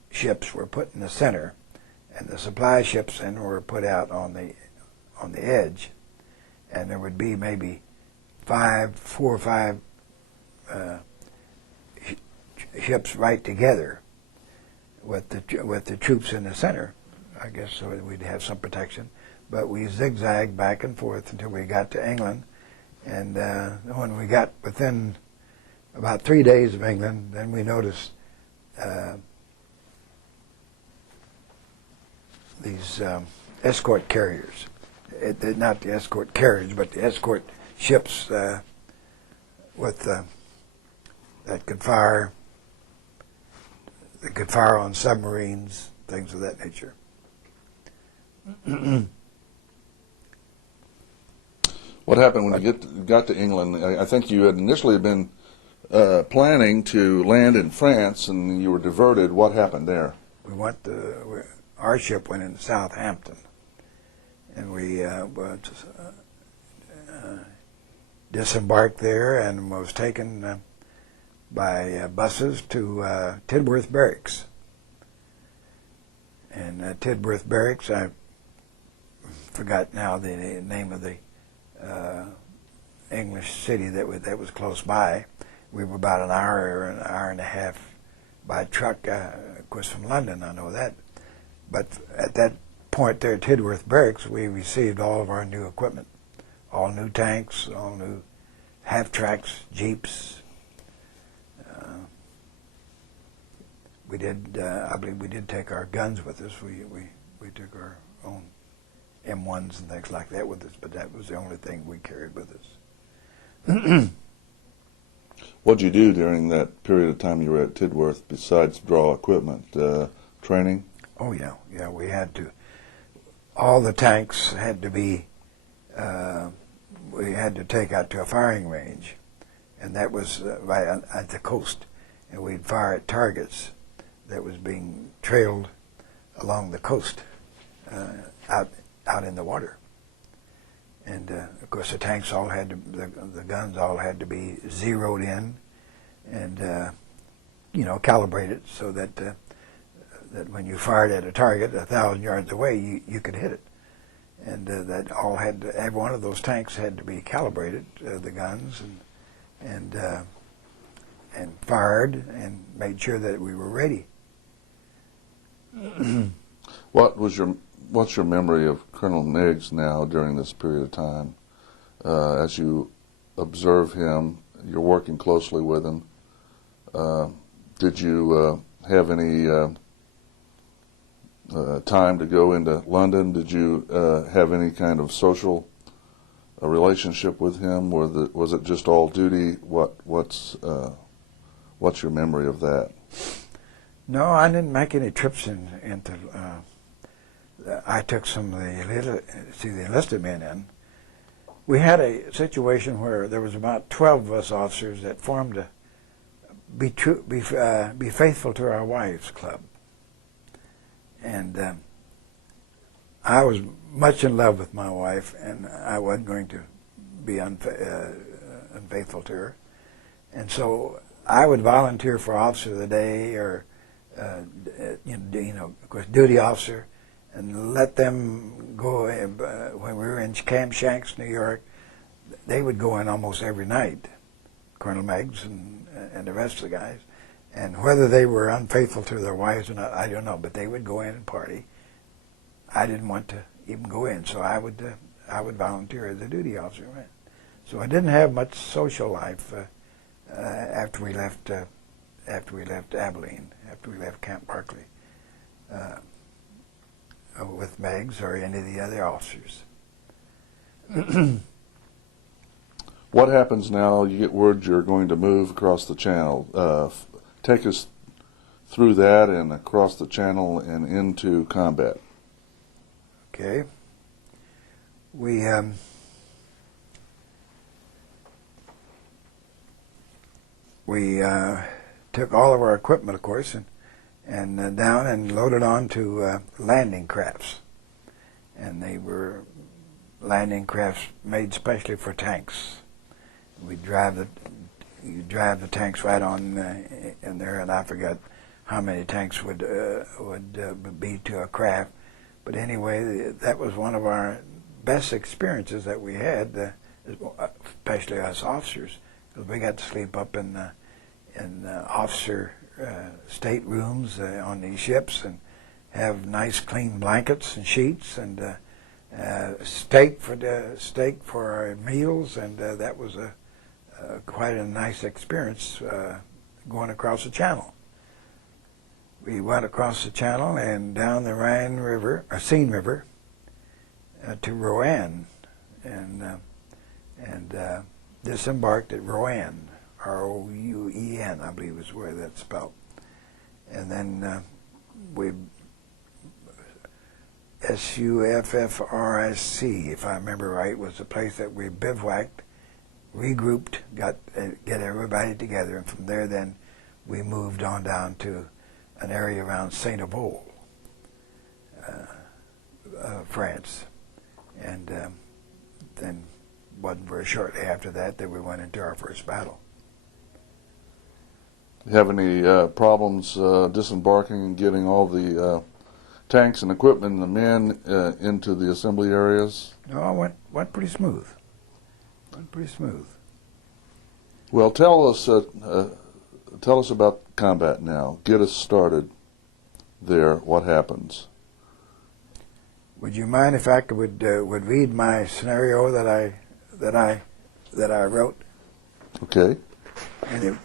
ships were put in the center, and the supply ships then were put out on the edge, and there would be maybe 4 or 5 ships right together with the troops in the center, I guess, so we'd have some protection. But we zigzagged back and forth until we got to England, and when we got within about 3 days of England, then we noticed these escort carriers. Not the escort carriage, but the escort ships with that could fire on submarines, things of that nature. What happened when you got to England? I think you had initially been planning to land in France, and you were diverted. What happened there? Our ship went into Southampton, and we disembarked there and was taken by buses to Tidworth Barracks. And Tidworth Barracks, I forgot now the name of the English city that was close by. We were about an hour and a half by truck, of course, from London, I know that. But at that point there at Tidworth Barracks, we received all of our new equipment, all new tanks, all new half-tracks, jeeps. We did, I believe we did take our guns with us. We took our own M1s and things like that with us, but that was the only thing we carried with us. What did you do during that period of time you were at Tidworth besides draw equipment? Training? Oh, yeah. We had to. All the tanks had to be, we had to take out to a firing range, and that was right at the coast. And we'd fire at targets that was being trailed along the coast, out in the water. And of course, the tanks all had to, the guns all had to be zeroed in, and calibrated so that that when you fired at a target 1,000 yards away, you could hit it. and that all had to, every one of those tanks had to be calibrated, the guns, and fired, and made sure that we were ready. What's your memory of Colonel Meigs now during this period of time? As you observe him, you're working closely with him. Did you have any time to go into London? Did you have any kind of social relationship with him, or was it just all duty? What's your memory of that? No, I didn't make any trips into. I took some of the enlisted men in. We had a situation where there was about 12 of us officers that formed a be faithful to our wives club, and I was much in love with my wife, and I wasn't going to be unfaithful to her, and so I would volunteer for officer of the day, or of course, duty officer, and let them go. When we were in Camp Shanks, New York, they would go in almost every night, Colonel Meigs and the rest of the guys. And whether they were unfaithful to their wives or not, I don't know, but they would go in and party. I didn't want to even go in, so I would volunteer as a duty officer. So I didn't have much social life after we left Abilene, after we left Camp Barclay, with Meigs or any of the other officers. What happens now? You get word you're going to move across the channel. Take us through that and across the channel and into combat. Okay. We took all of our equipment, of course, and down and loaded onto landing crafts, and they were landing crafts made specially for tanks. We drive the tanks right on in there, and I forgot how many tanks would be to a craft. But anyway, that was one of our best experiences that we had, especially us officers, because we got to sleep up in officer staterooms on these ships, and have nice clean blankets and sheets, and steak for our meals, and that was quite a nice experience going across the channel. We went across the channel and down the Seine River, to Rouen, and disembarked at Rouen, R-O-U-E-N, I believe is where that's spelled. And then we SUFFRIC, if I remember right, was the place that we bivouacked, regrouped, get everybody together, and from there then we moved on down to an area around Saint-Avold, France, and then wasn't very shortly after that we went into our first battle. Have any problems disembarking and getting all the tanks and equipment and the men into the assembly areas? No, it went pretty smooth. Well, tell us about combat now. Get us started there. What happens? Would you mind if I would read my scenario that I wrote? Okay. And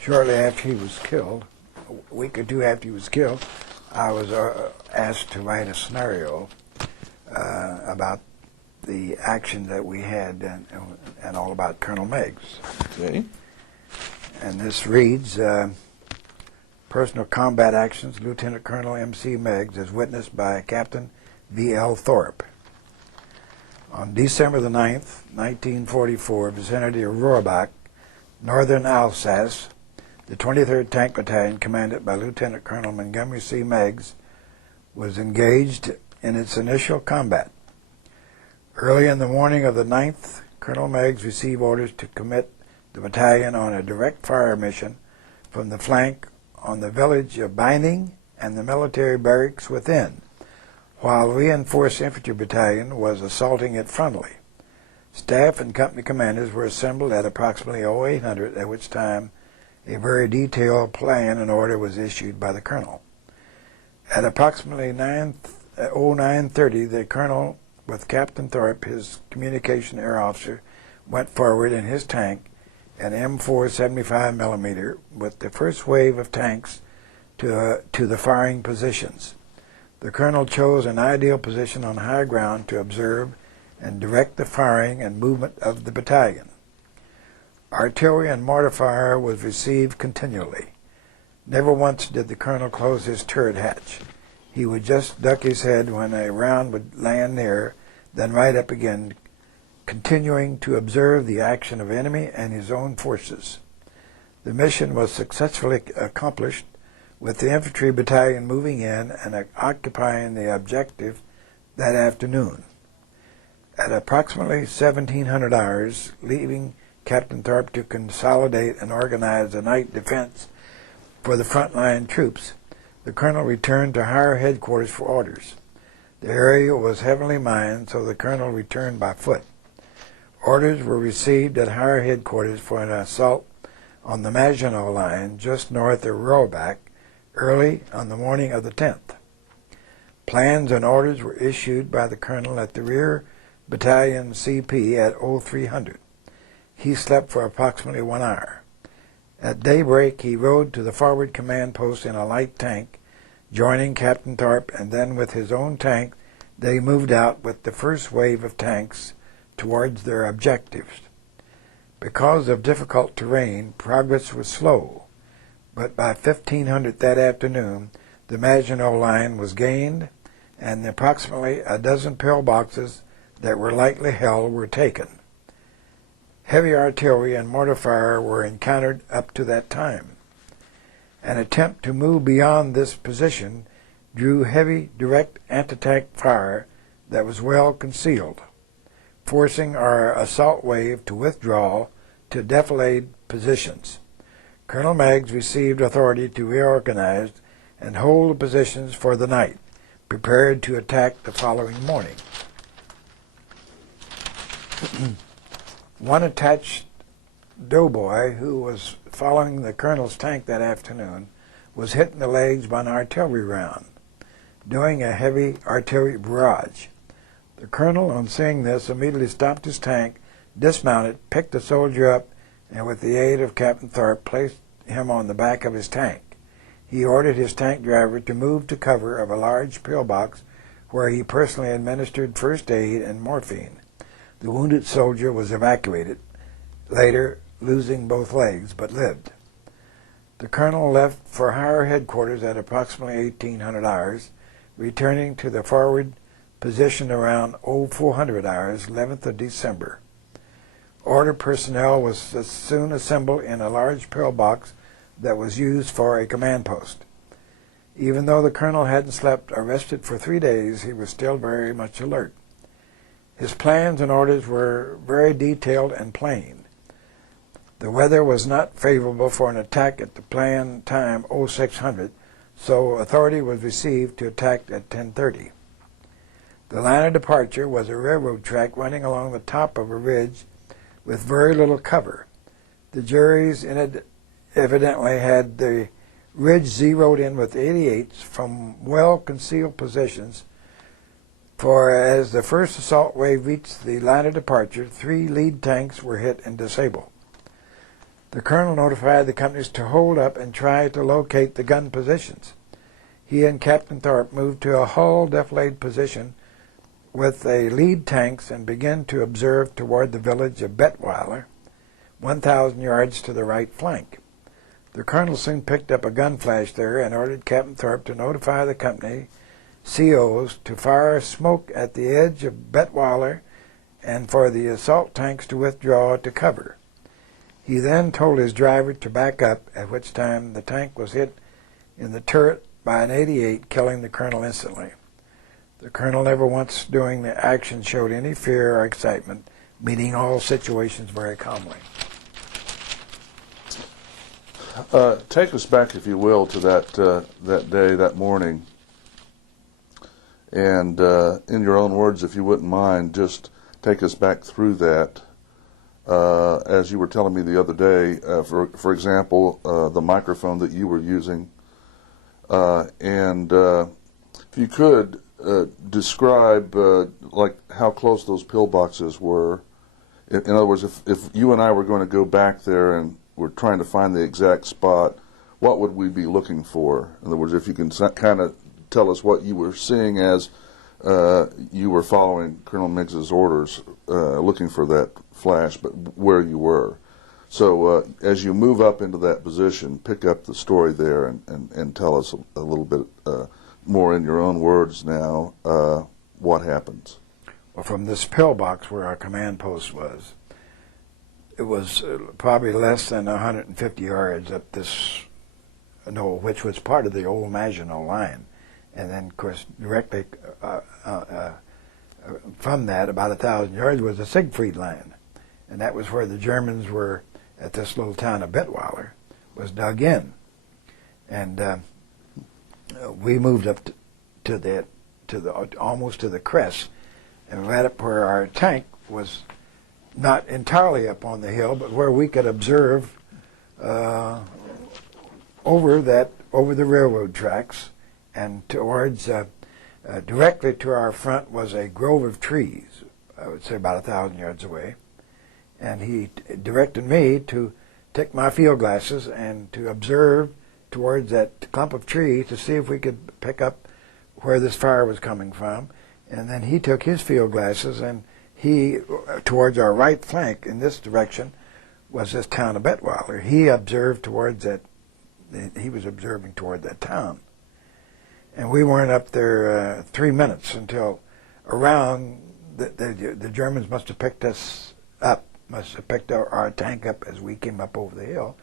shortly after he was killed, a week or two after he was killed, I was asked to write a scenario about the action that we had and all about Colonel Meigs. Okay. And this reads, Personal Combat Actions, Lieutenant Colonel M.C. Meigs, as witnessed by Captain V.L. Thorpe. On December the 9th, 1944, vicinity of Rohrbach, northern Alsace, the 23rd Tank Battalion, commanded by Lieutenant Colonel Montgomery C. Meigs, was engaged in its initial combat. Early in the morning of the 9th, Colonel Meigs received orders to commit the battalion on a direct fire mission from the flank on the village of Beining and the military barracks within, while reinforced infantry battalion was assaulting it frontally. Staff and company commanders were assembled at approximately 0800, at which time a very detailed plan and order was issued by the colonel. At approximately 0930, the colonel, with Captain Thorpe, his communication air officer, went forward in his tank, an M4 75mm, with the first wave of tanks to the firing positions. The colonel chose an ideal position on high ground to observe and direct the firing and movement of the battalion. Artillery and mortar fire was received continually. Never once did the colonel close his turret hatch. He would just duck his head when a round would land near, then right up again, continuing to observe the action of enemy and his own forces. The mission was successfully accomplished, with the infantry battalion moving in and occupying the objective that afternoon. At approximately 1700 hours, leaving Captain Thorpe to consolidate and organize the night defense for the frontline troops, the colonel returned to higher headquarters for orders. The area was heavily mined, so the colonel returned by foot. Orders were received at higher headquarters for an assault on the Maginot Line just north of Rollback early on the morning of the 10th. Plans and orders were issued by the colonel at the rear battalion CP at 0300. He slept for approximately 1 hour. At daybreak, he rode to the forward command post in a light tank, joining Captain Thorpe, and then with his own tank, they moved out with the first wave of tanks towards their objectives. Because of difficult terrain, progress was slow, but by 1500 that afternoon, the Maginot Line was gained, and approximately a dozen pillboxes that were lightly held were taken. Heavy artillery and mortar fire were encountered up to that time. An attempt to move beyond this position drew heavy direct anti-tank fire that was well concealed, forcing our assault wave to withdraw to defilade positions. Colonel Maggs received authority to reorganize and hold the positions for the night, prepared to attack the following morning. One attached doughboy who was following the colonel's tank that afternoon was hit in the legs by an artillery round, doing a heavy artillery barrage. The colonel, on seeing this, immediately stopped his tank, dismounted, picked the soldier up, and with the aid of Captain Thorpe, placed him on the back of his tank. He ordered his tank driver to move to cover of a large pillbox where he personally administered first aid and morphine. The wounded soldier was evacuated, later losing both legs, but lived. The colonel left for higher headquarters at approximately 1800 hours, returning to the forward position around 0400 hours, 11th of December. Order personnel was soon assembled in a large pillbox that was used for a command post. Even though the colonel hadn't slept or rested for 3 days, he was still very much alert. His plans and orders were very detailed and plain. The weather was not favorable for an attack at the planned time 0600, so authority was received to attack at 10:30. The line of departure was a railroad track running along the top of a ridge with very little cover. The juries in it evidently had the ridge zeroed in with 88s from well-concealed positions, for as the first assault wave reached the line of departure, 3 lead tanks were hit and disabled. The colonel notified the companies to hold up and try to locate the gun positions. He and Captain Thorpe moved to a hull defilade position with the lead tanks and began to observe toward the village of Betweiler, 1,000 yards to the right flank. The colonel soon picked up a gun flash there and ordered Captain Thorpe to notify the company COs to fire smoke at the edge of Betweiler and for the assault tanks to withdraw to cover. He then told his driver to back up, at which time the tank was hit in the turret by an 88, killing the colonel instantly. The colonel never once during the action showed any fear or excitement, meeting all situations very calmly. Take us back, if you will, to that day, that morning, and in your own words, if you wouldn't mind, just take us back through that. As you were telling me the other day, for example, the microphone that you were using, and if you could describe like how close those pillboxes were. In other words, if you and I were going to go back there and we're trying to find the exact spot, what would we be looking for? In other words, if you can kind of tell us what you were seeing as you were following Colonel Meigs's orders, looking for that flash, but where you were. So as you move up into that position, pick up the story there and tell us a little bit more in your own words now what happens. Well, from this pillbox where our command post was, it was probably less than 150 yards up this knoll, which was part of the old Maginot Line. And then, of course, directly from that, about 1,000 yards, was the Siegfried Line. And that was where the Germans were at this little town of Bittweiler, was dug in. And we moved up almost to the crest, and right up where our tank was not entirely up on the hill, but where we could observe over the railroad tracks, and towards directly to our front was a grove of trees, I would say about 1,000 yards away. And he directed me to take my field glasses and to observe towards that clump of trees to see if we could pick up where this fire was coming from. And then he took his field glasses, and he, towards our right flank in this direction, was this town of Bittweiler. He observed towards that, he was observing toward that town. And we weren't up there 3 minutes until around, the Germans must have picked us up, must have picked our tank up as we came up over the hill,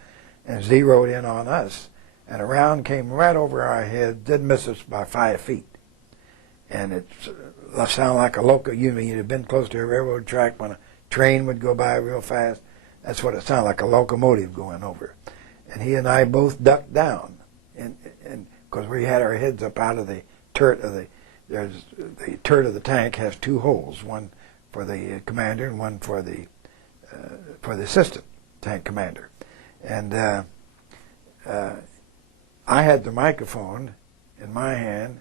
and zeroed in on us. And a round came right over our head, didn't miss us by 5 feet. And it sounded like a you'd have been close to a railroad track when a train would go by real fast. That's what it sounded like, a locomotive going over. And he and I both ducked down, and because we had our heads up out of the turret of the turret of the tank has 2 holes, one for the commander and one for the assistant tank commander. And I had the microphone in my hand,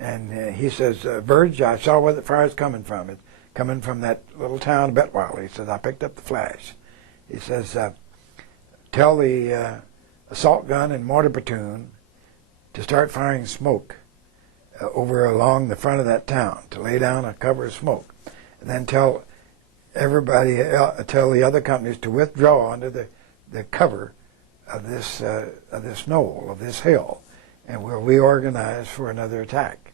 and he says, Virg, I saw where the fire's coming from. It's coming from that little town of Bittweiler. He says, I picked up the flash. He says, tell the assault gun and mortar platoon to start firing smoke over along the front of that town, to lay down a cover of smoke. And then tell everybody, tell the other companies to withdraw under the cover of this knoll, of this hill, and we'll reorganize for another attack.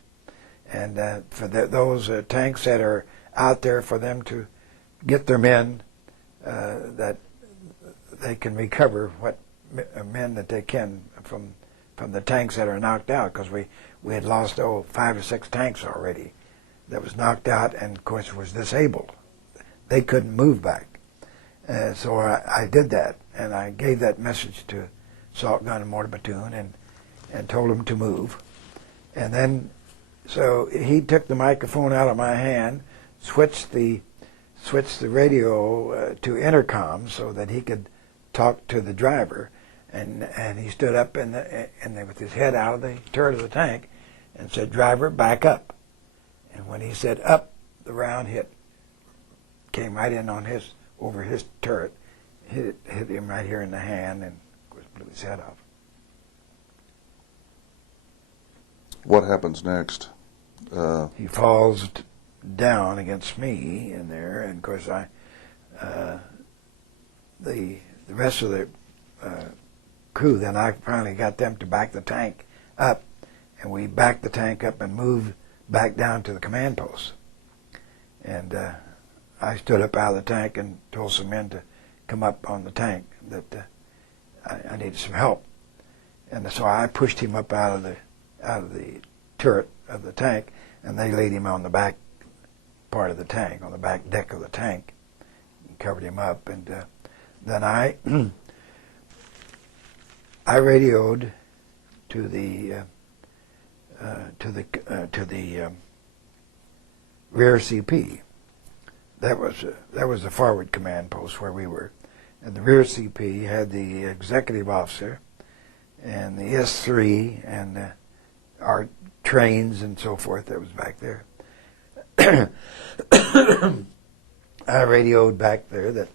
And for those tanks that are out there, for them to get their men, that they can recover what men that they can from the tanks that are knocked out, because we had lost 5 or 6 tanks already that was knocked out and of course was disabled. They couldn't move back. So I did that, and I gave that message to assault gun and mortar platoon and told them to move. And then, so he took the microphone out of my hand, switched the radio to intercom so that he could talk to the driver, and he stood up with his head out of the turret of the tank and said, "Driver, back up." And when he said up, the round came right in on over his turret, hit him right here in the hand, and of course blew his head off. What happens next? He falls down against me in there, and of course the rest of the crew, then I finally got them to back the tank up, and we backed the tank up and moved back down to the command post. And I stood up out of the tank and told some men to come up on the tank, that I needed some help. And so I pushed him up out of the turret of the tank, and they laid him on the back part of the tank, on the back deck of the tank, and covered him up. And then I I radioed to the rear CP. That was the forward command post where we were, and the rear CP had the executive officer and the S3 and our trains and so forth that was back there. I radioed back there that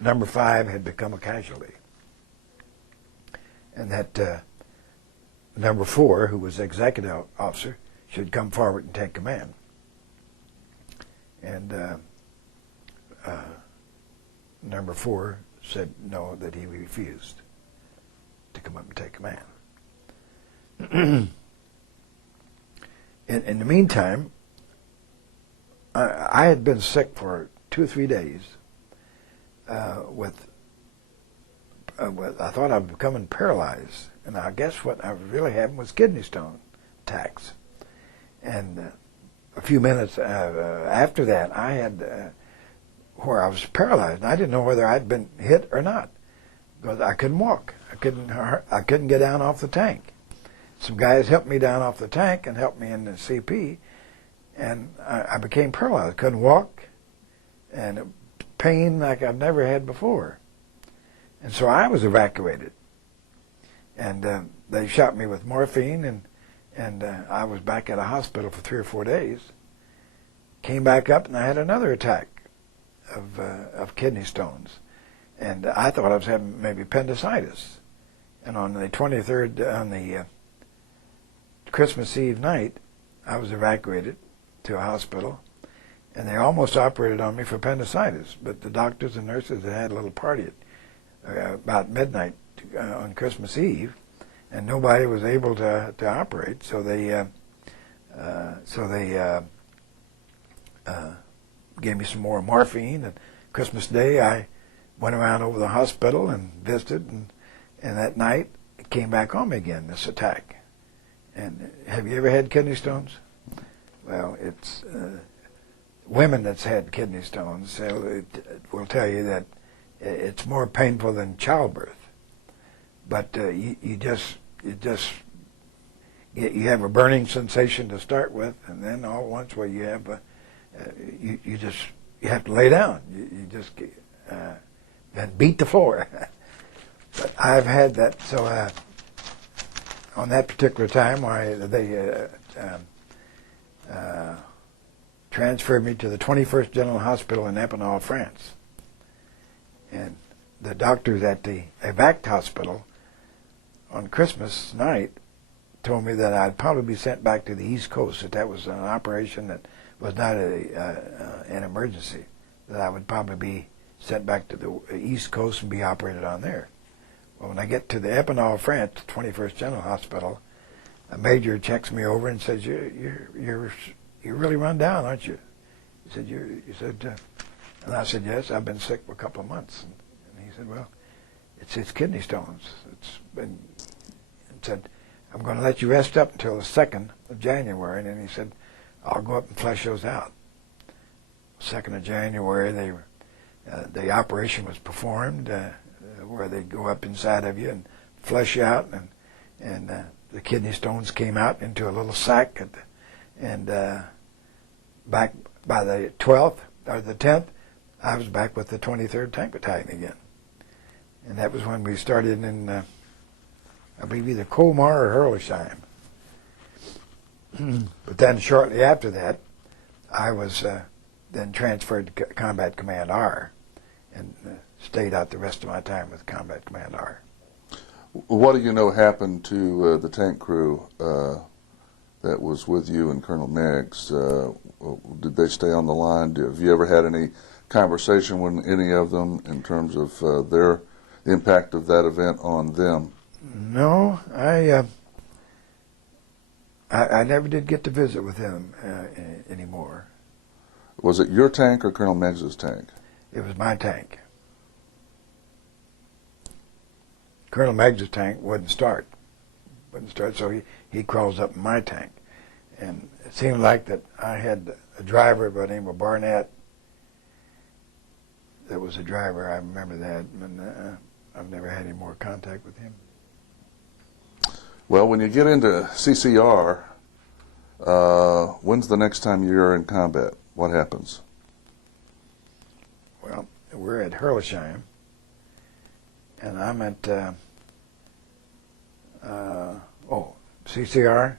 number 5 had become a casualty, and that number 4, who was executive officer, should come forward and take command. And number 4 said no, that he refused to come up and take command. In the meantime, I had been sick for 2 or 3 days with I thought I was becoming paralyzed, and I guess what I was really having was kidney stone attacks. And a few minutes after that, I had where I was paralyzed, and I didn't know whether I'd been hit or not because I couldn't walk. I couldn't get down off the tank. Some guys helped me down off the tank and helped me in the CP, and I became paralyzed. Couldn't walk, and pain like I've never had before. And so I was evacuated, and they shot me with morphine, and I was back at a hospital for 3 or 4 days. Came back up, and I had another attack of kidney stones, and I thought I was having maybe appendicitis. And on the 23rd, on the Christmas Eve night, I was evacuated to a hospital, and they almost operated on me for appendicitis. But the doctors and nurses had a little party at about midnight on Christmas Eve, and nobody was able to operate. So they gave me some more morphine. And Christmas Day, I went around over the hospital and visited, and that night it came back on me again, this attack. And have you ever had kidney stones? Well, it's women that's had kidney stones, so it will tell you that it's more painful than childbirth. But you have a burning sensation to start with, and then all at once, well, you have you have to lay down. You just and beat the floor. But I've had that. So on that particular time, they transferred me to the 21st General Hospital in Epinal, France. And the doctors at the evac hospital on Christmas night told me that I'd probably be sent back to the East Coast, that was an operation that was not an emergency, that I would probably be sent back to the East Coast and be operated on there. Well, when I get to the Epinal, France, 21st General Hospital, a major checks me over and says, "You're really run down, aren't you?" He said, and I said, "Yes, I've been sick for a couple of months." And he said, "Well, it's kidney stones. It's been," and said, "I'm going to let you rest up until the 2nd of January." And then he said, "I'll go up and flush those out." 2nd of January, the operation was performed, where they go up inside of you and flush you out, and the kidney stones came out into a little sack, and back by the 12th or the 10th, I was back with the 23rd Tank Battalion again. And that was when we started in, I believe, either Colmar or Herlesheim. But then shortly after that, I was then transferred to Combat Command R, and stayed out the rest of my time with Combat Command R. What do you know happened to the tank crew that was with you and Colonel Meggs? Did they stay on the line? Have you ever had any conversation with any of them in terms of the impact of that event on them? No, I never did get to visit with them anymore. Was it your tank or Colonel Meggs's tank? It was my tank. Colonel Meggs's tank wouldn't start, so he crawls up in my tank. And it seemed like that I had a driver by the name of Barnett. That was a driver, I remember that, and I've never had any more contact with him. Well, when you get into CCR, when's the next time you're in combat? What happens? Well, we're at Herlesheim, and I'm at CCR.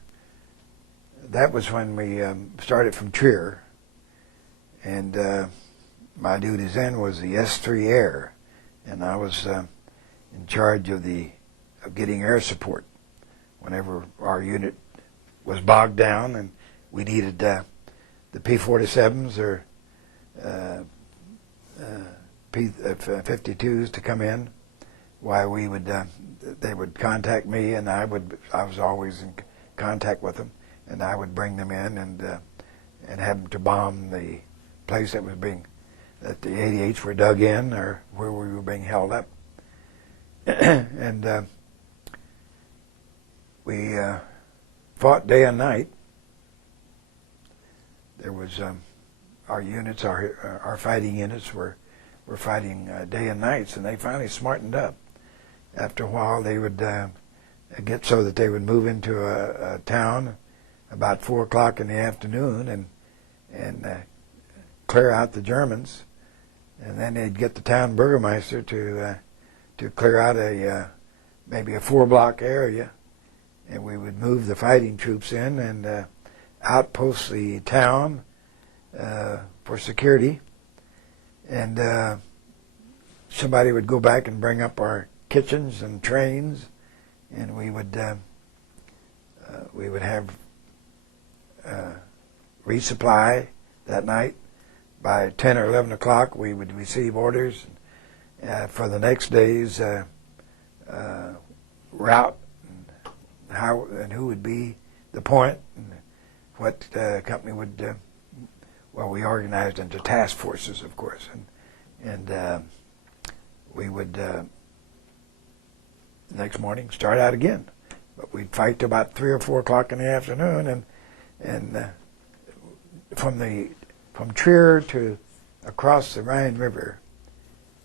That was when we started from Trier, and my duties then was the S3 Air, and I was in charge of getting air support whenever our unit was bogged down and we needed the P-47s or P-52s to come in. Why they would contact me, and I was always in contact with them, and I would bring them in and have them to bomb the place that the 88s were dug in or where we were being held up. And we fought day and night. There was our units, our fighting units were fighting day and nights, and they finally smartened up. After a while, they would get so that they would move into a town about 4 o'clock in the afternoon and clear out the Germans, and then they'd get the town burgomaster to clear out maybe a 4-block area, and we would move the fighting troops in and outpost the town for security, and somebody would go back and bring up our kitchens and trains, and we would have resupply that night. By 10 or 11 o'clock, we would receive orders for the next day's route, and how and who would be the point, and what company would. Well, we organized into task forces, of course, and we would the next morning start out again. But we'd fight till about 3 or 4 o'clock in the afternoon, and from Trier to across the Rhine River,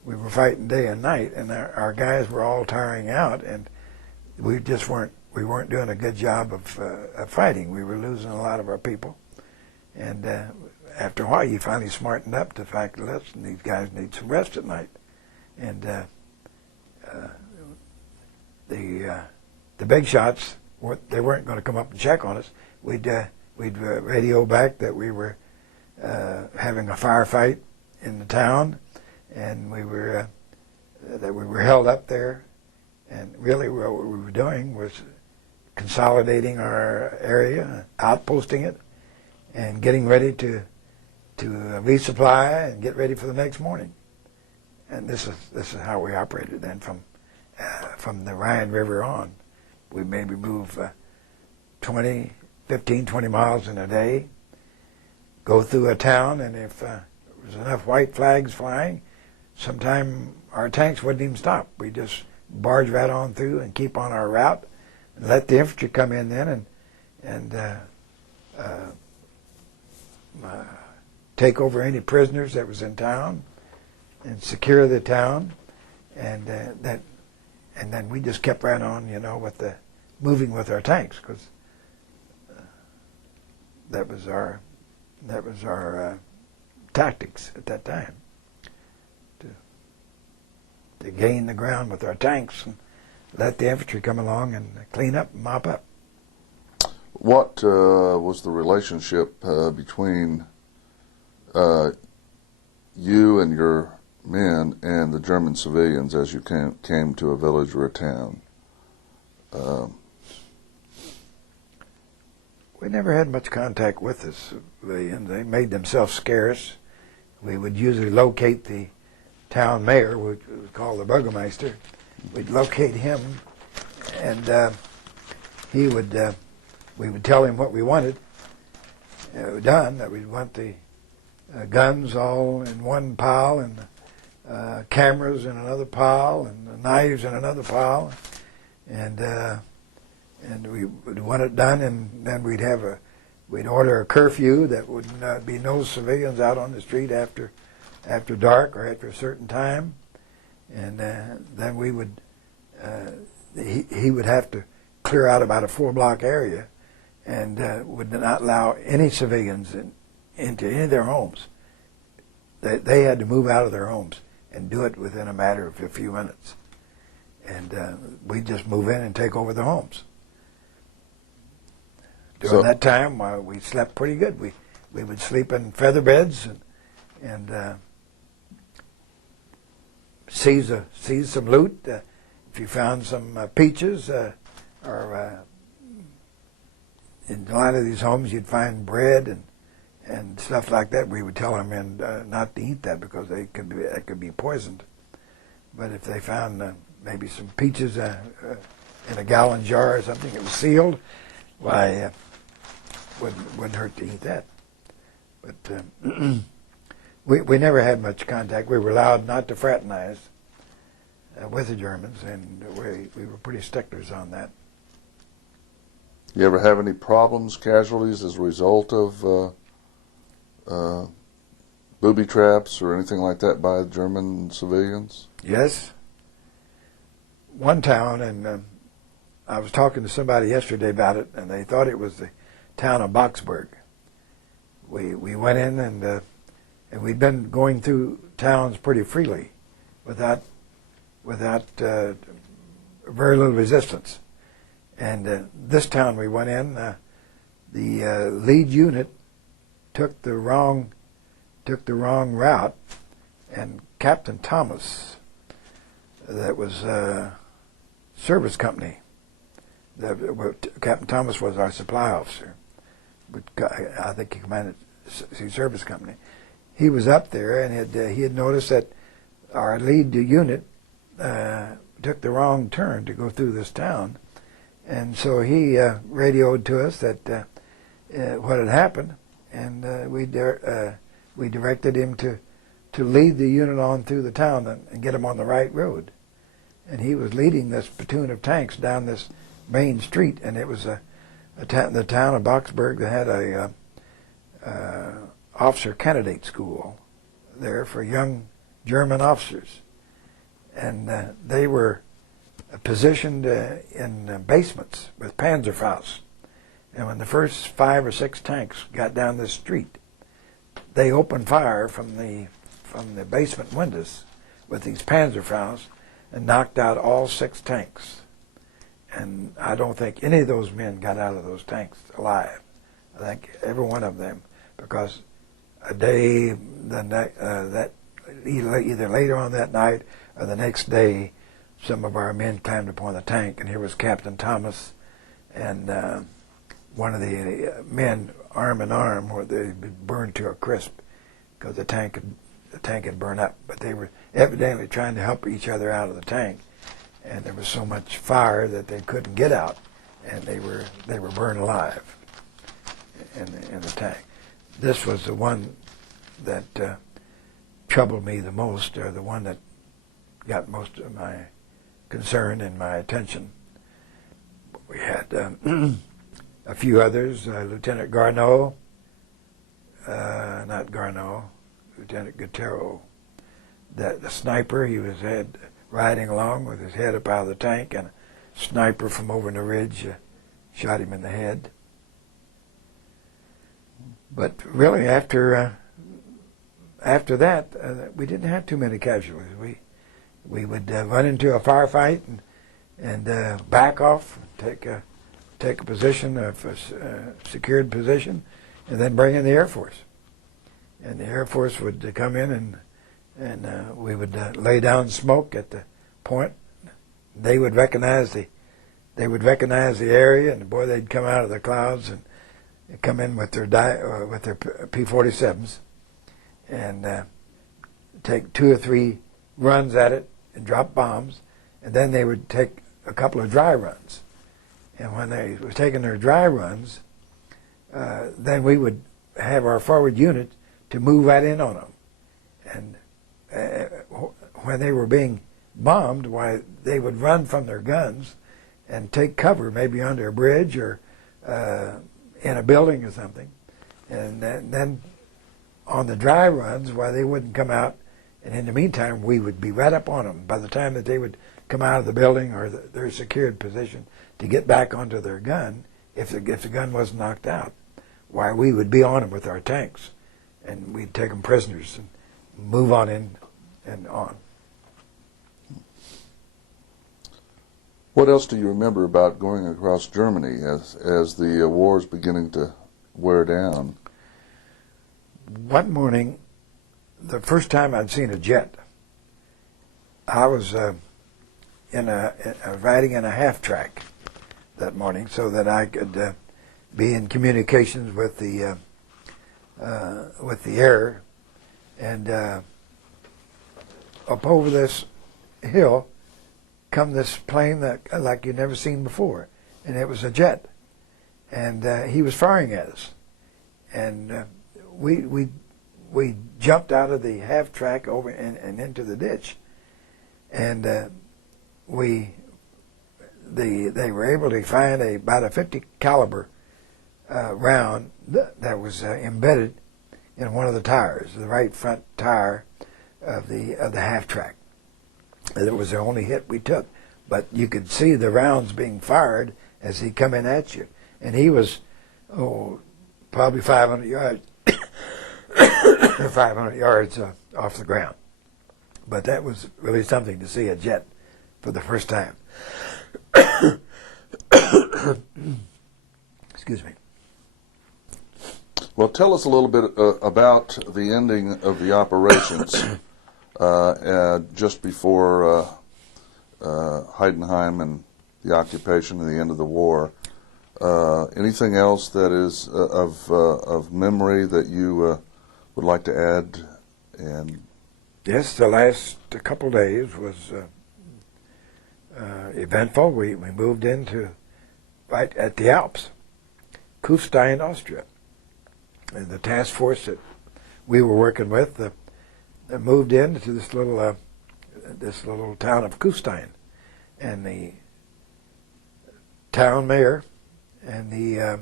we were fighting day and night, and our guys were all tiring out, and we weren't doing a good job of fighting. We were losing a lot of our people, and after a while, you finally smartened up to the fact that, listen, these guys need some rest at night, and the big shots they weren't going to come up and check on us. We'd radio back that we were having a firefight in the town, and that we were held up there, and really what we were doing was consolidating our area, outposting it, and getting ready to resupply and get ready for the next morning. And this is how we operated then from the Rhine River on. We maybe move 15, 20 miles in a day, go through a town, and if there was enough white flags flying, sometime our tanks wouldn't even stop. We'd just barge right on through and keep on our route and let the infantry come in then and take over any prisoners that was in town and secure the town, and then we just kept right on, moving with our tanks, because that was our tactics at that time, to gain the ground with our tanks and let the infantry come along and clean up and mop up. What was the relationship between you and your men and the German civilians as you came to a village or a town? We never had much contact with the civilians. They made themselves scarce. We would usually locate the town mayor, which was called the burgomaster. We'd locate him, and we would tell him what we wanted done, that we'd want the guns all in one pile, and cameras in another pile, and the knives in another pile, and we would want it done, and then we'd order a curfew that would be no civilians out on the street after dark or after a certain time, and then we would he would have to clear out about a 4-block area and would not allow any civilians into any of their homes. They had to move out of their homes and do it within a matter of a few minutes. And we'd just move in and take over the homes. During that time, we slept pretty good. We would sleep in feather beds and seize some loot. If you found some peaches, or in a lot of these homes, you'd find bread and stuff like that. We would tell them not to eat that because it could be poisoned. But if they found maybe some peaches in a gallon jar or something, it was sealed, why, wouldn't hurt to eat that. But we never had much contact. We were allowed not to fraternize with the Germans, and we were pretty sticklers on that. You ever have any problems, casualties as a result of booby traps or anything like that by German civilians? Yes. One town, and I was talking to somebody yesterday about it, and they thought it was the town of Boxburg. We went in, and we'd been going through towns pretty freely without very little resistance. And this town we went in, the lead unit took the wrong route, and Captain Thomas, that was service company. Captain Thomas was our supply officer, but I think he commanded the service company. He was up there, and he had noticed that our lead unit took the wrong turn to go through this town, and so he radioed to us that what had happened, and we directed him to lead the unit on through the town and get him on the right road. And he was leading this platoon of tanks down this main street, and it was the town of Boxburg that had a officer candidate school there for young German officers. And they were positioned in basements with Panzerfaust. And when the first 5 or 6 tanks got down this street, they opened fire from the basement windows with these Panzerfaust and knocked out all 6 tanks. And I don't think any of those men got out of those tanks alive. I think every one of them, because a day, either later on that night or the next day, some of our men climbed upon the tank, and here was Captain Thomas and one of the men arm in arm, where they had been burned to a crisp because the tank had burned up. But they were evidently trying to help each other out of the tank, and there was so much fire that they couldn't get out, and they were burned alive in the tank. This was the one that troubled me the most, or the one that got most of my concern and my attention. We had a few others, Lieutenant Garneau, Lieutenant Gutero, the sniper. He was riding along with his head up out of the tank, and a sniper from over in the ridge shot him in the head. But really, after that, we didn't have too many casualties. We would run into a firefight and back off, take a position, a secured position, and then bring in the Air Force. And the Air Force would come in, and we would lay down smoke at the point. They would recognize the area, and boy, they'd come out of the clouds and come in with their P-47s and take 2 or 3 runs at it and drop bombs, and then they would take a couple of dry runs. And when they were taking their dry runs, then we would have our forward unit to move right in on them. And when they were being bombed, why, they would run from their guns and take cover, maybe under a bridge or in a building or something. And then on the dry runs, why, they wouldn't come out. And in the meantime, we would be right up on them. By the time that they would come out of the building or their secured position, to get back onto their gun if the gun wasn't knocked out. Why, we would be on them with our tanks, and we'd take them prisoners and move on in and on. What else do you remember about going across Germany as the war is beginning to wear down? One morning, the first time I'd seen a jet, I was riding in a half-track that morning so that I could be in communications with the air, and up over this hill come this plane that like you'd never seen before, and it was a jet, and he was firing at us, and we jumped out of the half track over and into the ditch, and they were able to find about a 50 caliber round that was embedded in one of the tires, the right front tire of the half track. It was the only hit we took, but you could see the rounds being fired as he come in at you, and he was probably 500 yards 500 yards off the ground. But that was really something to see a jet for the first time. Excuse me. Well, tell us a little bit about the ending of the operations just before Heidenheim and the occupation and the end of the war. Anything else that is of memory that you would like to add? And yes, the last couple days was eventful. We moved into right at the Alps, Kufstein, Austria. And the task force that we were working with moved into this little town of Kufstein, and the town mayor and the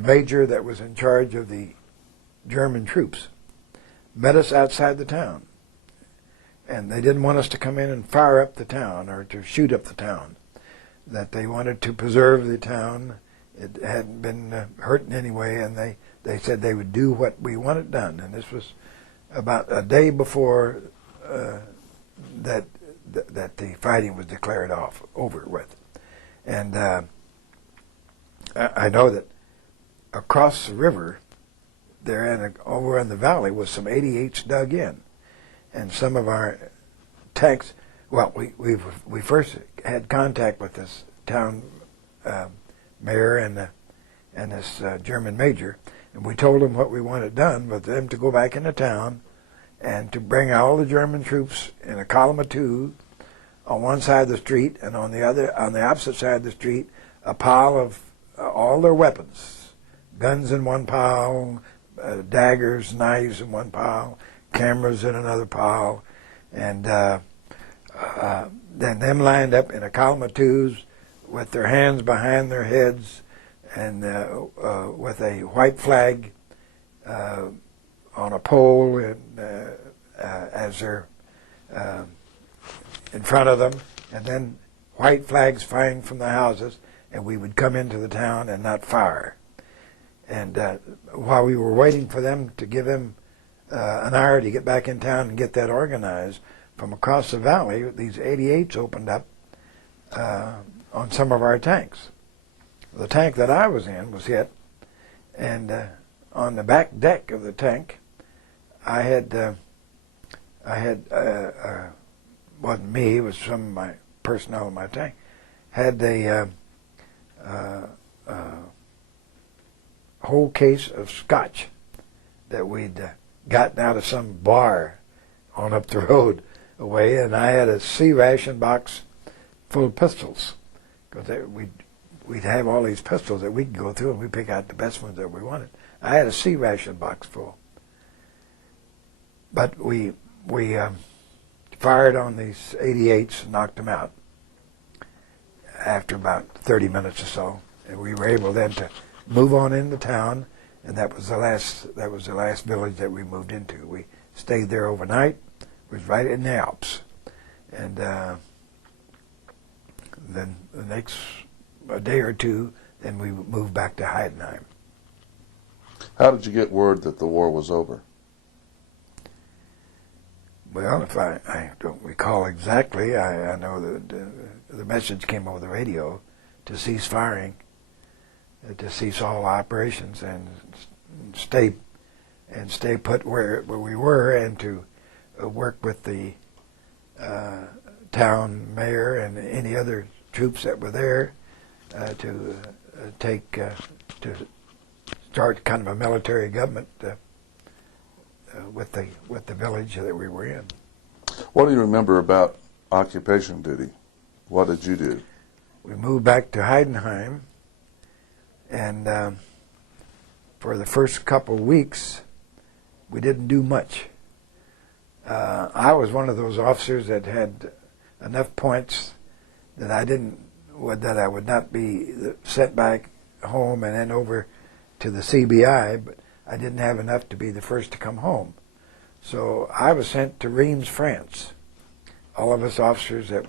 major that was in charge of the German troops met us outside the town, and they didn't want us to come in and fire up the town or to shoot up the town. That they wanted to preserve the town. It hadn't been hurt in any way, and they said they would do what we wanted done. And this was about a day before that the fighting was declared over with. And I know that across the river, there over in the valley, was some 88s dug in, and some of our tanks. Well, we first had contact with this town mayor and this German major, and we told them what we wanted done, but them to go back into town and to bring all the German troops in a column of two on one side of the street, and on the opposite side of the street, a pile of all their weapons, guns in one pile, daggers, knives in one pile, cameras in another pile, and then them lined up in a column of twos with their hands behind their heads, and with a white flag on a pole, and as they're in front of them, and then white flags flying from the houses, and we would come into the town and not fire. And while we were waiting for them to give him an hour to get back in town and get that organized, from across the valley, these 88s opened up on some of our tanks. The tank that I was in was hit, and on the back deck of the tank, I had wasn't me, it was some of my personnel in my tank, had a whole case of scotch that we'd gotten out of some bar on up the road away, and I had a C ration box full of pistols, because we'd have all these pistols that we could go through and we'd pick out the best ones that we wanted. I had a C ration box full. But we fired on these 88s and knocked them out after about 30 minutes or so, and we were able then to move on into town, and that was the last village that we moved into. We stayed there overnight. It was right in the Alps, and then the next a day or two, then we moved back to Heidenheim. How did you get word that the war was over? Well, if I don't recall exactly, I know that the message came over the radio to cease firing, to cease all operations, and stay put where we were, and to work with the town mayor and any other troops that were there to start kind of a military government with the village that we were in. What do you remember about occupation duty? What did you do? We moved back to Heidenheim, and for the first couple of weeks, we didn't do much. I was one of those officers that had enough points that I would not be sent back home and then over to the CBI, but I didn't have enough to be the first to come home. So I was sent to Reims, France. All of us officers that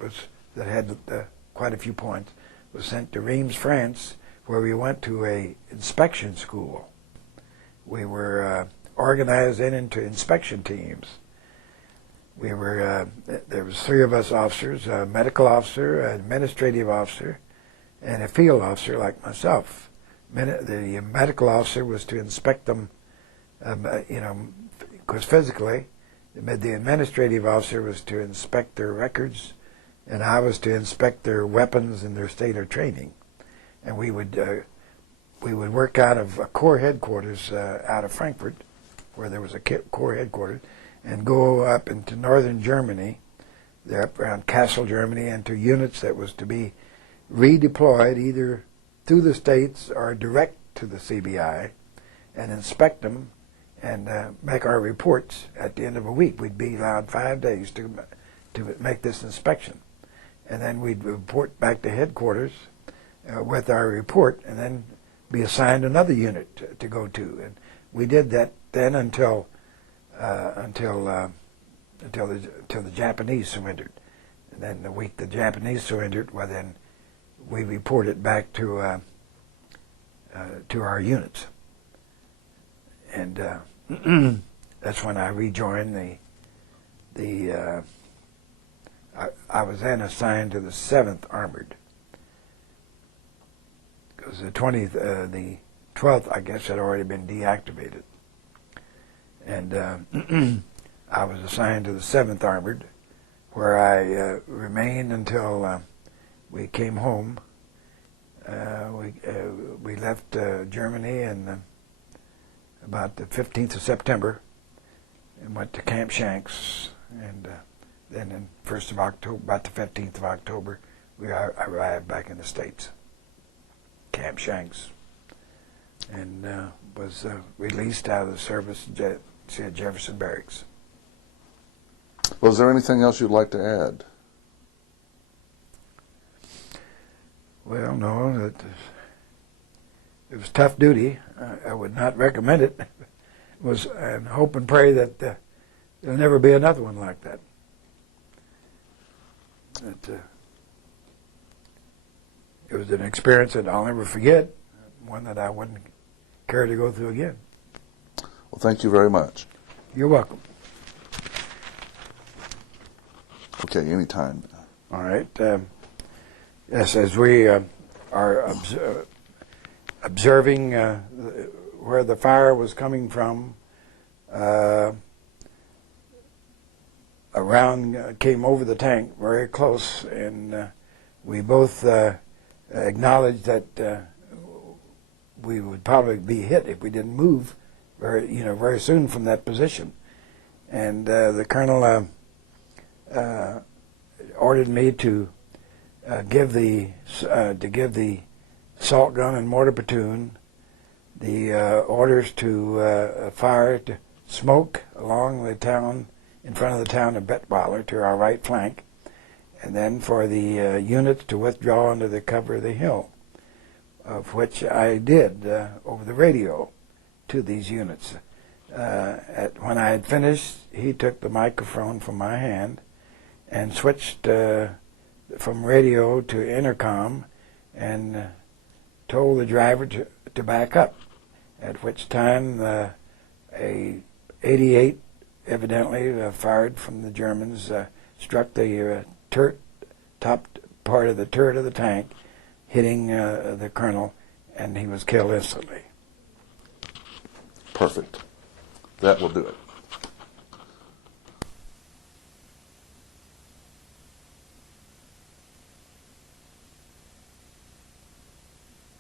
had quite a few points was sent to Reims, France, where we went to a inspection school. We were organized into inspection teams. We were there was 3 of us officers: a medical officer, an administrative officer, and a field officer like myself. The medical officer was to inspect them, because physically. The administrative officer was to inspect their records, and I was to inspect their weapons and their state of training. And we would work out of a Corps headquarters out of Frankfurt, where there was a Corps headquarters, and go up into northern Germany, there up around Kassel, Germany, and to units that was to be redeployed either through the States or direct to the CBI, and inspect them and make our reports at the end of a week. We'd be allowed 5 days to make this inspection. And then we'd report back to headquarters with our report, and then be assigned another unit to go to. And we did that then until the Japanese surrendered. And then the week the Japanese surrendered, well, then we reported back to our units. And that's when I rejoined I was then assigned to the 7th Armored, because the 12th, I guess, had already been deactivated. And I was assigned to the 7th Armored, where I remained until we came home. We left Germany and about the 15th of September, and went to Camp Shanks, and then in 1st of October, about the 15th of October, we arrived back in the States, Camp Shanks, and was released out of the service at Jefferson Barracks. Was there anything else you'd like to add? Well, no, it was tough duty. I would not recommend it. And hope and pray that there'll never be another one like that. It was an experience that I'll never forget, one that I wouldn't care to go through again. Well, thank you very much. You're welcome. Okay, anytime. All right. Yes, as we are observing where the fire was coming from, came over the tank very close, and we both acknowledged that we would probably be hit if we didn't move very soon from that position. And the colonel ordered me to give the assault gun and mortar platoon the orders to fire to smoke along the town, in front of the town of Bettweiler, to our right flank, and then for the units to withdraw under the cover of the hill, of which I did over the radio to these units. When I had finished, he took the microphone from my hand and switched the from radio to intercom and told the driver to back up, at which time a 88 evidently fired from the Germans struck the top part of the turret of the tank, hitting the colonel, and he was killed instantly. Perfect. That will do it.